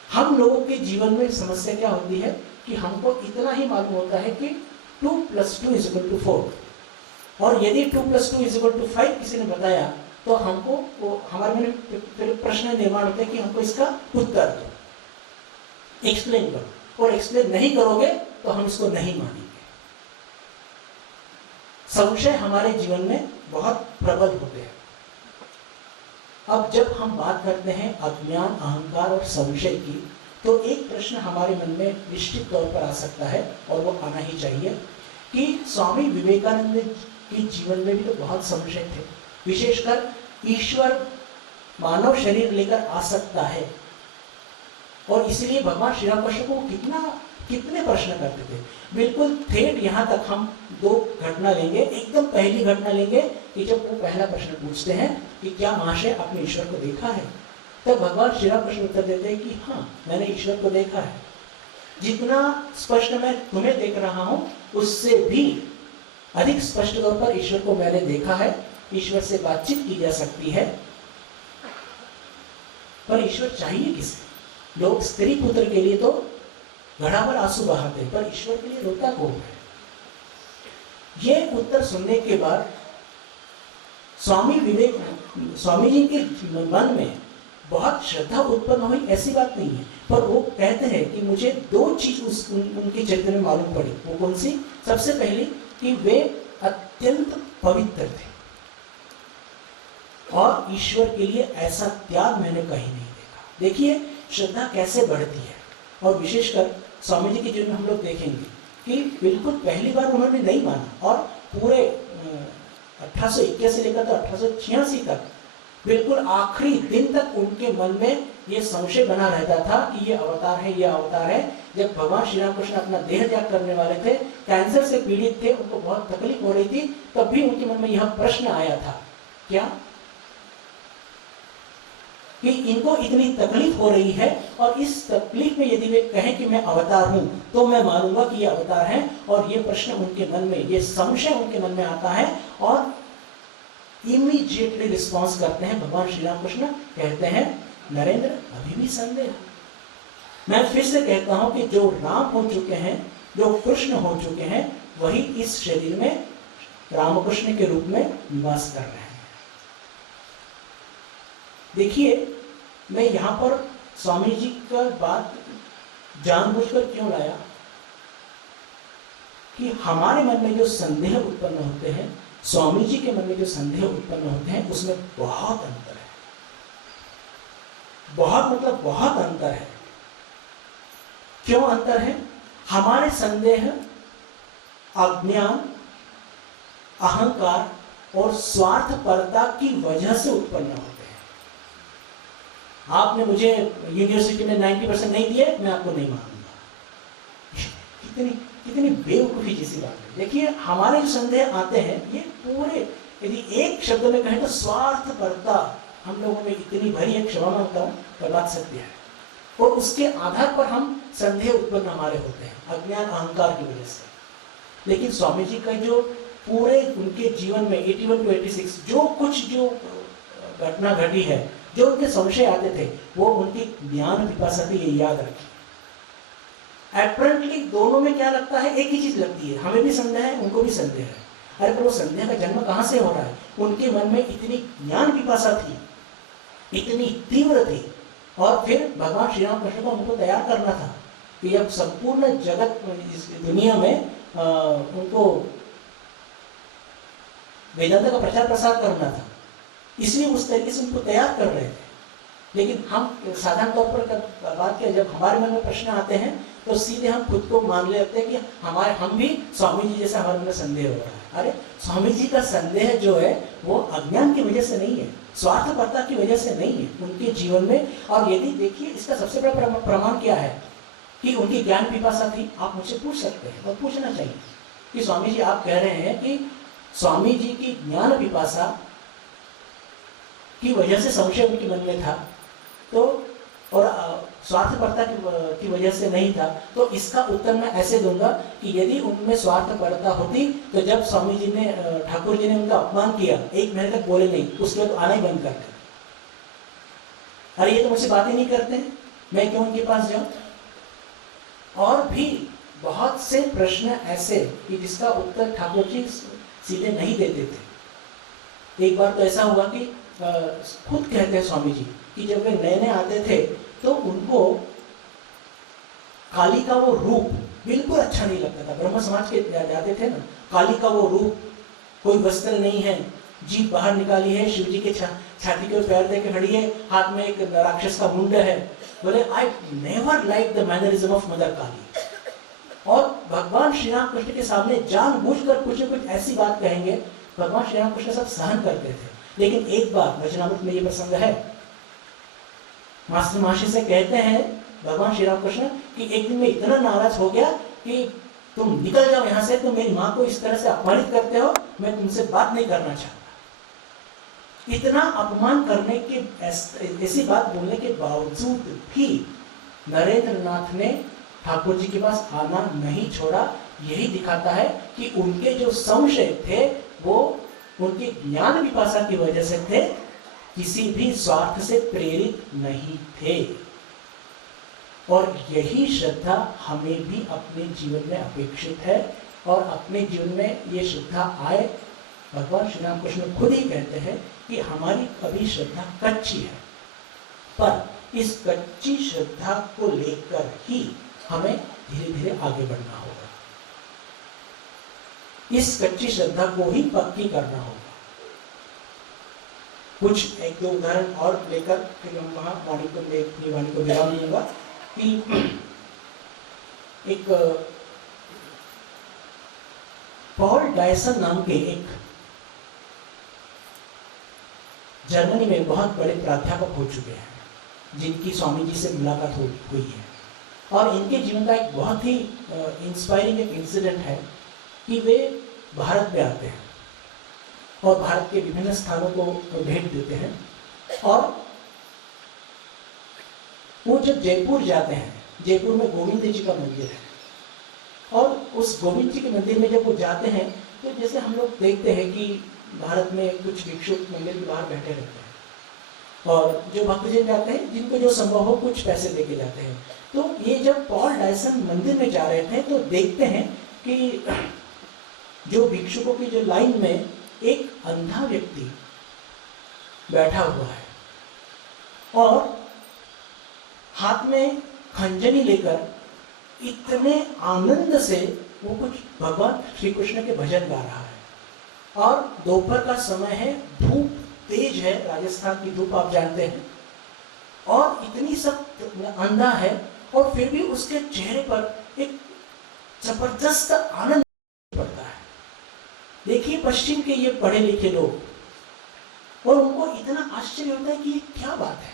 हम लोगों के जीवन में समस्या क्या होती है कि हमको इतना ही मालूम होता है कि 2 + 2 = 4, और यदि 2 + 2 = 5 किसी ने बताया तो हमको वो हमारे मन में फिर प्रश्न निर्माण होता है कि हमको इसका उत्तर दो, एक्सप्लेन करो। और एक्सप्लेन नहीं करोगे तो हम इसको नहीं मानेंगे। संशय हमारे जीवन में बहुत प्रबल होते हैं। अब जब हम बात करते हैं अज्ञान, अहंकार और संशय की, तो एक प्रश्न हमारे मन में निश्चित तौर पर आ सकता है और वो आना ही चाहिए कि स्वामी विवेकानंद के जीवन में भी तो बहुत संशय थे। विशेषकर ईश्वर मानव शरीर लेकर आ सकता है, और इसलिए भगवान श्री राम कृष्ण को कितने प्रश्न करते थे। बिल्कुल ठेठ यहाँ तक हम 2 घटना लेंगे। एकदम पहली घटना लेंगे कि जब वो पहला प्रश्न पूछते हैं कि क्या महाशय आपने ईश्वर को देखा है, तब भगवान श्री राम कृष्ण उत्तर देते हैं कि हाँ मैंने ईश्वर को देखा है। जितना स्पष्ट मैं तुम्हें देख रहा हूं उससे भी अधिक स्पष्ट तौर पर ईश्वर को मैंने देखा है। ईश्वर से बातचीत की जा सकती है। पर ईश्वर चाहिए किसे? लोग स्त्री पुत्र के लिए तो घड़ा भर आंसू बहाते, पर ईश्वर के लिए रोता कौन है? ये उत्तर सुनने के बाद स्वामी जी के मन में बहुत श्रद्धा उत्पन्न हुई, ऐसी बात नहीं है, पर वो कहते हैं कि मुझे दो चीज उनके चरित्र में मालूम पड़ी। वो कौन सी? सबसे पहली कि वे अत्यंत पवित्र थे और ईश्वर के लिए ऐसा त्याग मैंने कहीं नहीं देखा। देखिए श्रद्धा कैसे बढ़ती है, और विशेषकर स्वामी जी के जीवन में हम लोग देखेंगे कि बिल्कुल पहली बार उन्होंने नहीं माना और पूरे 1821 से लेकर तो 1886 तक बिल्कुल आखिरी दिन तक उनके मन में ये संशय बना रहता था कि ये अवतार है, ये अवतार है। जब भगवान श्री राम कृष्ण अपना देह त्याग करने वाले थे, कैंसर से पीड़ित थे, उनको बहुत तकलीफ हो रही थी, तब भी उनके मन में यह प्रश्न आया था, क्या कि इनको इतनी तकलीफ हो रही है और इस तकलीफ में यदि वे कहें कि मैं अवतार हूं तो मैं मानूंगा कि ये अवतार है। और ये प्रश्न उनके मन में, ये संशय उनके मन में आता है और इमीडिएटली रिस्पॉन्स करते हैं। भगवान श्री राम कृष्ण कहते हैं, नरेंद्र अभी भी संदेह। मैं फिर से कहता हूं कि जो राम हो चुके हैं, जो कृष्ण हो चुके हैं, वही इस शरीर में रामकृष्ण के रूप में निवास कर रहे हैं। देखिए मैं यहां पर स्वामी जी का बात जानबूझकर क्यों लाया कि हमारे मन में जो संदेह उत्पन्न होते हैं, स्वामी जी के मन में जो संदेह उत्पन्न होते हैं, उसमें बहुत अंतर है। बहुत मतलब बहुत अंतर है। क्यों अंतर है? हमारे संदेह अज्ञान, अहंकार और स्वार्थपरता की वजह से उत्पन्न होते हैं। आपने मुझे यूनिवर्सिटी में 90% नहीं दिए, मैं आपको नहीं मानूंगा। कितनी बेवकूफी जैसी बात है। देखिए हमारे जो संदेह आते हैं, ये पूरे, यदि एक शब्द में कहें तो स्वार्थपरता हम लोगों में इतनी भरी है, क्षमा मांगता हूं, पर बात सत्य है। और उसके आधार पर हम संदेह उत्पन्न हमारे होते हैं, अज्ञान अहंकार की वजह से। लेकिन स्वामी जी का जो पूरे उनके जीवन में 81 to 86 जो कुछ जो घटना घटी है, जो उनके संशय आते थे, वो उनकी ज्ञान पिपासा थी, ये याद रखिए। एपरेंटली दोनों में क्या लगता है? एक ही चीज लगती है, हमें भी संदेह है, उनको भी संदेह है। अरे पर वो संदेह का जन्म कहां से हो रहा है? उनके मन में इतनी ज्ञान पिपासा थी, इतनी तीव्र थी, और फिर भगवान श्री राम कृष्ण को उनको तैयार करना था कि अब संपूर्ण जगत, इस दुनिया में उनको वेदांत का प्रचार प्रसार करना था, इसलिए उस तरीके से उनको तैयार कर रहे थे। लेकिन हम साधारण तौर पर बात किया, जब हमारे मन में प्रश्न आते हैं तो सीधे हम खुद को मान लेते हैं कि हम भी स्वामी जी जैसा हमारे मन में संदेह हो रहा है। अरे स्वामी जी का संदेह जो है वो अज्ञान की वजह से नहीं है, स्वार्थपरता की वजह से नहीं है उनके जीवन में। और यदि देखिए इसका सबसे बड़ा प्रमाण क्या है कि उनकी ज्ञान पिपासा थी। आप मुझसे पूछ सकते हैं और पूछना चाहिए कि स्वामी जी, आप कह रहे हैं कि स्वामी जी की ज्ञान पिपासा की वजह से संशय उनके मन में था, तो और स्वार्थपरता की वजह से नहीं था, तो इसका उत्तर मैं ऐसे दूंगा कि यदि उनमें स्वार्थपरता होती तो जब स्वामी जी ने, ठाकुर जी ने उनका अपमान किया, 1 महीने तक बोले नहीं, उसके बाद आना ही बंद कर दिया। अरे ये तो मुझसे बात ही नहीं करते, मैं क्यों उनके पास जाऊं? और भी बहुत से प्रश्न ऐसे कि जिसका उत्तर ठाकुर जी सीधे नहीं देते थे। एक बार तो ऐसा हुआ कि खुद कहते हैं स्वामी जी कि जब वे नए नए आते थे तो उनको काली का वो रूप बिल्कुल अच्छा नहीं लगता था। ब्रह्म समाज के जाते थे ना, काली का वो रूप, कोई वस्त्र नहीं है, जीभ बाहर निकाली है, शिव जी के छाती के पैर दे के खड़ी है, हाथ में एक राक्षस का मुंड है। बोले I never like the mannerism of mother Kali. और भगवान श्री राम कृष्ण के सामने जानबूझकर कुछ न कुछ ऐसी बात कहेंगे। भगवान श्री राम कृष्ण सब सहन करते थे, लेकिन एक बार वचनामृत में ये प्रसंग है, मास्टर महर्षि से कहते हैं भगवान श्री राम कृष्ण कि एक दिन में इतना नाराज हो गया कि तुम निकल जाओ यहाँ से, तुम मेरी माँ को इस तरह से अपमानित करते हो, मैं तुमसे बात नहीं करना चाहता। इतना अपमान करने के, ऐसी बात बोलने के बावजूद भी नरेंद्र नाथ ने ठाकुर जी के पास आना नहीं छोड़ा। यही दिखाता है कि उनके जो संशय थे वो उनकी ज्ञान पिपासा की वजह से थे किसी भी स्वार्थ से प्रेरित नहीं थे। और यही श्रद्धा हमें भी अपने जीवन में अपेक्षित है, और अपने जीवन में ये श्रद्धा आए। भगवान श्री राम कृष्ण खुद ही कहते हैं कि हमारी कभी श्रद्धा कच्ची है, पर इस कच्ची श्रद्धा को लेकर ही हमें धीरे धीरे आगे बढ़ना होगा। इस कच्ची श्रद्धा को ही पक्की करना होगा। कुछ एक दो उदाहरण और लेकर फिर हम वहां वाणी को विराम दूंगा कि एक पॉल डायसन नाम के एक जर्मनी में बहुत बड़े प्राध्यापक हो चुके हैं, जिनकी स्वामी जी से मुलाकात हुई है। और इनके जीवन का एक बहुत ही इंस्पायरिंग एक इंसिडेंट है कि वे भारत में आते हैं और भारत के विभिन्न स्थानों को भेंट देते हैं। और वो जब जयपुर जाते हैं, जयपुर में गोविंद जी का मंदिर है, और उस गोविंद जी के मंदिर में जब वो जाते हैं तो जैसे हम लोग देखते हैं कि भारत में कुछ भिक्षु मंदिर के बाहर बैठे रहते हैं और जो भक्तजन जाते हैं, जिनको जो संभव हो कुछ पैसे देके जाते हैं। तो ये जब पॉल डायसन मंदिर में जा रहे थे तो देखते हैं कि जो भिक्षुकों की जो लाइन में एक अंधा व्यक्ति बैठा हुआ है और हाथ में खंजनी लेकर इतने आनंद से वो कुछ भगवान श्री कृष्ण के भजन गा रहा है। और दोपहर का समय है, धूप तेज है, राजस्थान की धूप आप जानते हैं, और इतनी सख्त अंधा है, और फिर भी उसके चेहरे पर एक जबरदस्त आनंद पड़ता है। देखिए पश्चिम के ये पढ़े लिखे लोग, और उनको इतना आश्चर्य होता है कि ये क्या बात है,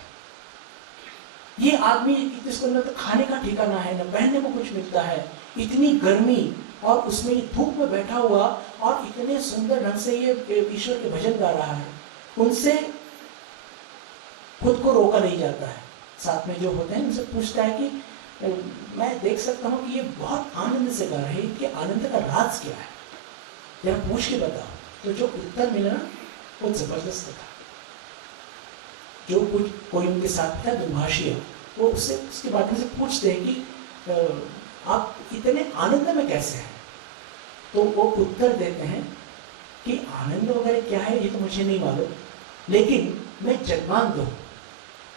ये आदमी इसको न तो खाने का ठिकाना है, न पहनने को कुछ मिलता है, इतनी गर्मी, और उसमें ये धूप में बैठा हुआ और इतने सुंदर ढंग से ये ईश्वर के भजन गा रहा है। उनसे खुद को रोका नहीं जाता है। साथ में जो होते हैं उनसे पूछता है कि मैं देख सकता हूँ कि ये बहुत आनंद से गा रहे हैं, इनके आनंद का राज क्या है, जरा पूछ के बताओ। तो जो उत्तर मिला ना वो जबरदस्त था। जो कुछ कोई उनके साथ था दुर्भाषी, वो उससे उसके माध्यम से पूछते हैं कि आप इतने आनंद में कैसे हैं। तो वो उत्तर देते हैं कि आनंद वगैरह क्या है ये तो मुझे नहीं मालूम, लेकिन मैं जन्मांध हूँ,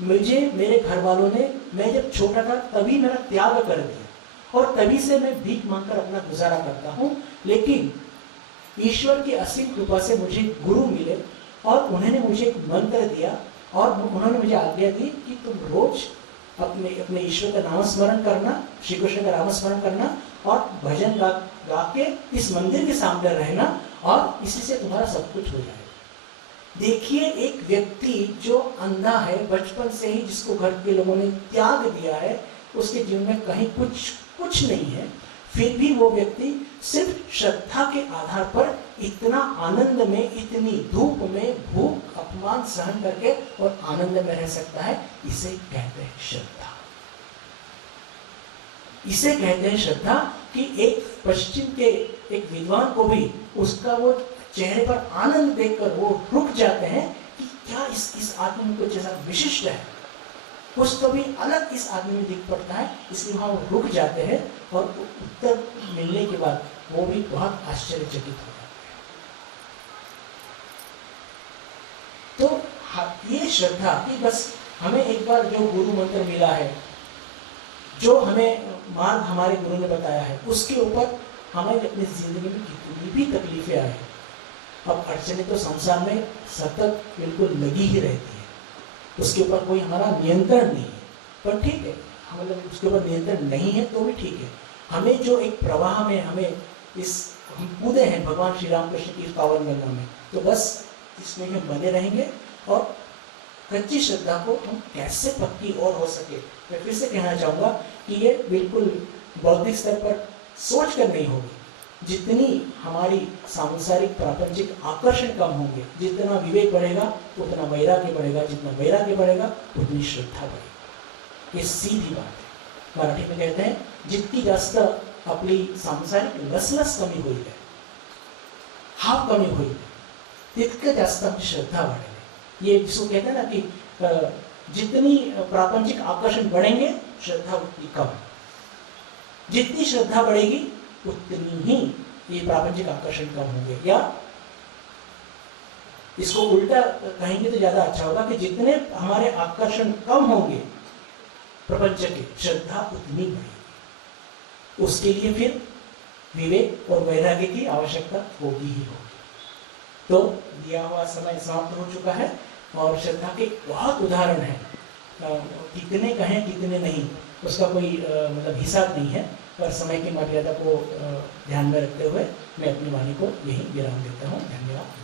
मुझे मेरे घर वालों ने, मैं जब छोटा था तभी मेरा त्याग कर दिया और तभी से मैं भीख मांगकर अपना गुजारा करता हूँ। लेकिन ईश्वर की असीम कृपा से मुझे गुरु मिले और उन्होंने मुझे एक मंत्र दिया और उन्होंने मुझे आज्ञा दी कि तुम रोज अपने ईश्वर का नाम स्मरण करना, श्री कृष्ण का नाम स्मरण करना और भजन गा के इस मंदिर के सामने रहना, और इसी से तुम्हारा सब कुछ हो जाएगा। देखिए एक व्यक्ति जो अंधा है बचपन से ही, जिसको घर के लोगों ने त्याग दिया है, उसके जीवन में कहीं कुछ नहीं है, फिर भी वो व्यक्ति सिर्फ श्रद्धा के आधार पर इतना आनंद में, इतनी धूप में भूख अपमान सहन करके और आनंद में रह सकता है। इसे कहते हैं श्रद्धा। इसे कहते हैं श्रद्धा कि एक पश्चिम के एक विद्वान को भी उसका वो चेहरे पर आनंद देखकर वो रुक जाते हैं कि क्या इस आदमी में कुछ ऐसा विशिष्ट है, कुछ तो भी अलग इस आदमी में दिख पड़ता है, इसलिए वहां वो रुक जाते हैं। और उत्तर मिलने के बाद वो भी बहुत आश्चर्यचकित हो जाते हैं। तो ये श्रद्धा कि बस हमें एक बार जो गुरु मंत्र मिला है, जो हमें मार्ग हमारे गुरु ने बताया है, उसके ऊपर हमें अपनी जिंदगी में कितनी भी तकलीफें आए, अब अड़चने तो संसार में सतत बिल्कुल लगी ही रहती है, उसके ऊपर कोई हमारा नियंत्रण नहीं है। पर ठीक है, मतलब उसके ऊपर नियंत्रण नहीं है तो भी ठीक है। हमें जो एक प्रवाह में हम कूदे हैं भगवान श्री राम कृष्ण की पावन गंगा में, तो बस इसमें हम बने रहेंगे। और कच्ची श्रद्धा को हम कैसे पक्की और हो सके, मैं फिर से कहना चाहूँगा कि ये बिल्कुल बौद्धिक स्तर पर सोच कर नहीं होगी। जितनी हमारी सांसारिक प्रापंचिक आकर्षण कम होंगे, जितना विवेक बढ़ेगा उतना वैराग्य बढ़ेगा, जितना वैराग्य बढ़ेगा उतनी श्रद्धा बढ़ेगी। ये सीधी बात है। मराठी में कहते हैं जितकी जास्त आपली सांसारिक लसलस कमी होईल, हाव कमी होईल, तितकं जास्त आमची श्रद्धा वाढेल। ये जिसको कहते हैं ना कि जितनी प्रापंचिक आकर्षण बढ़ेंगे श्रद्धा उतनी कम, जितनी श्रद्धा बढ़ेगी उतनी ही ये प्रापंचिक आकर्षण कम होंगे। या इसको उल्टा कहेंगे तो ज्यादा अच्छा होगा कि जितने हमारे आकर्षण कम होंगे प्रपंच के, श्रद्धा उतनी बढ़ेगी। उसके लिए फिर विवेक और वैराग्य की आवश्यकता होगी ही होगी। तो दिया हुआ समय समाप्त हो चुका है और श्रद्धा के बहुत उदाहरण हैं, कितने कहें कितने नहीं उसका कोई मतलब हिसाब नहीं है, पर समय की मर्यादा को ध्यान में रखते हुए मैं अपनी वाणी को यही विराम देता हूँ। धन्यवाद।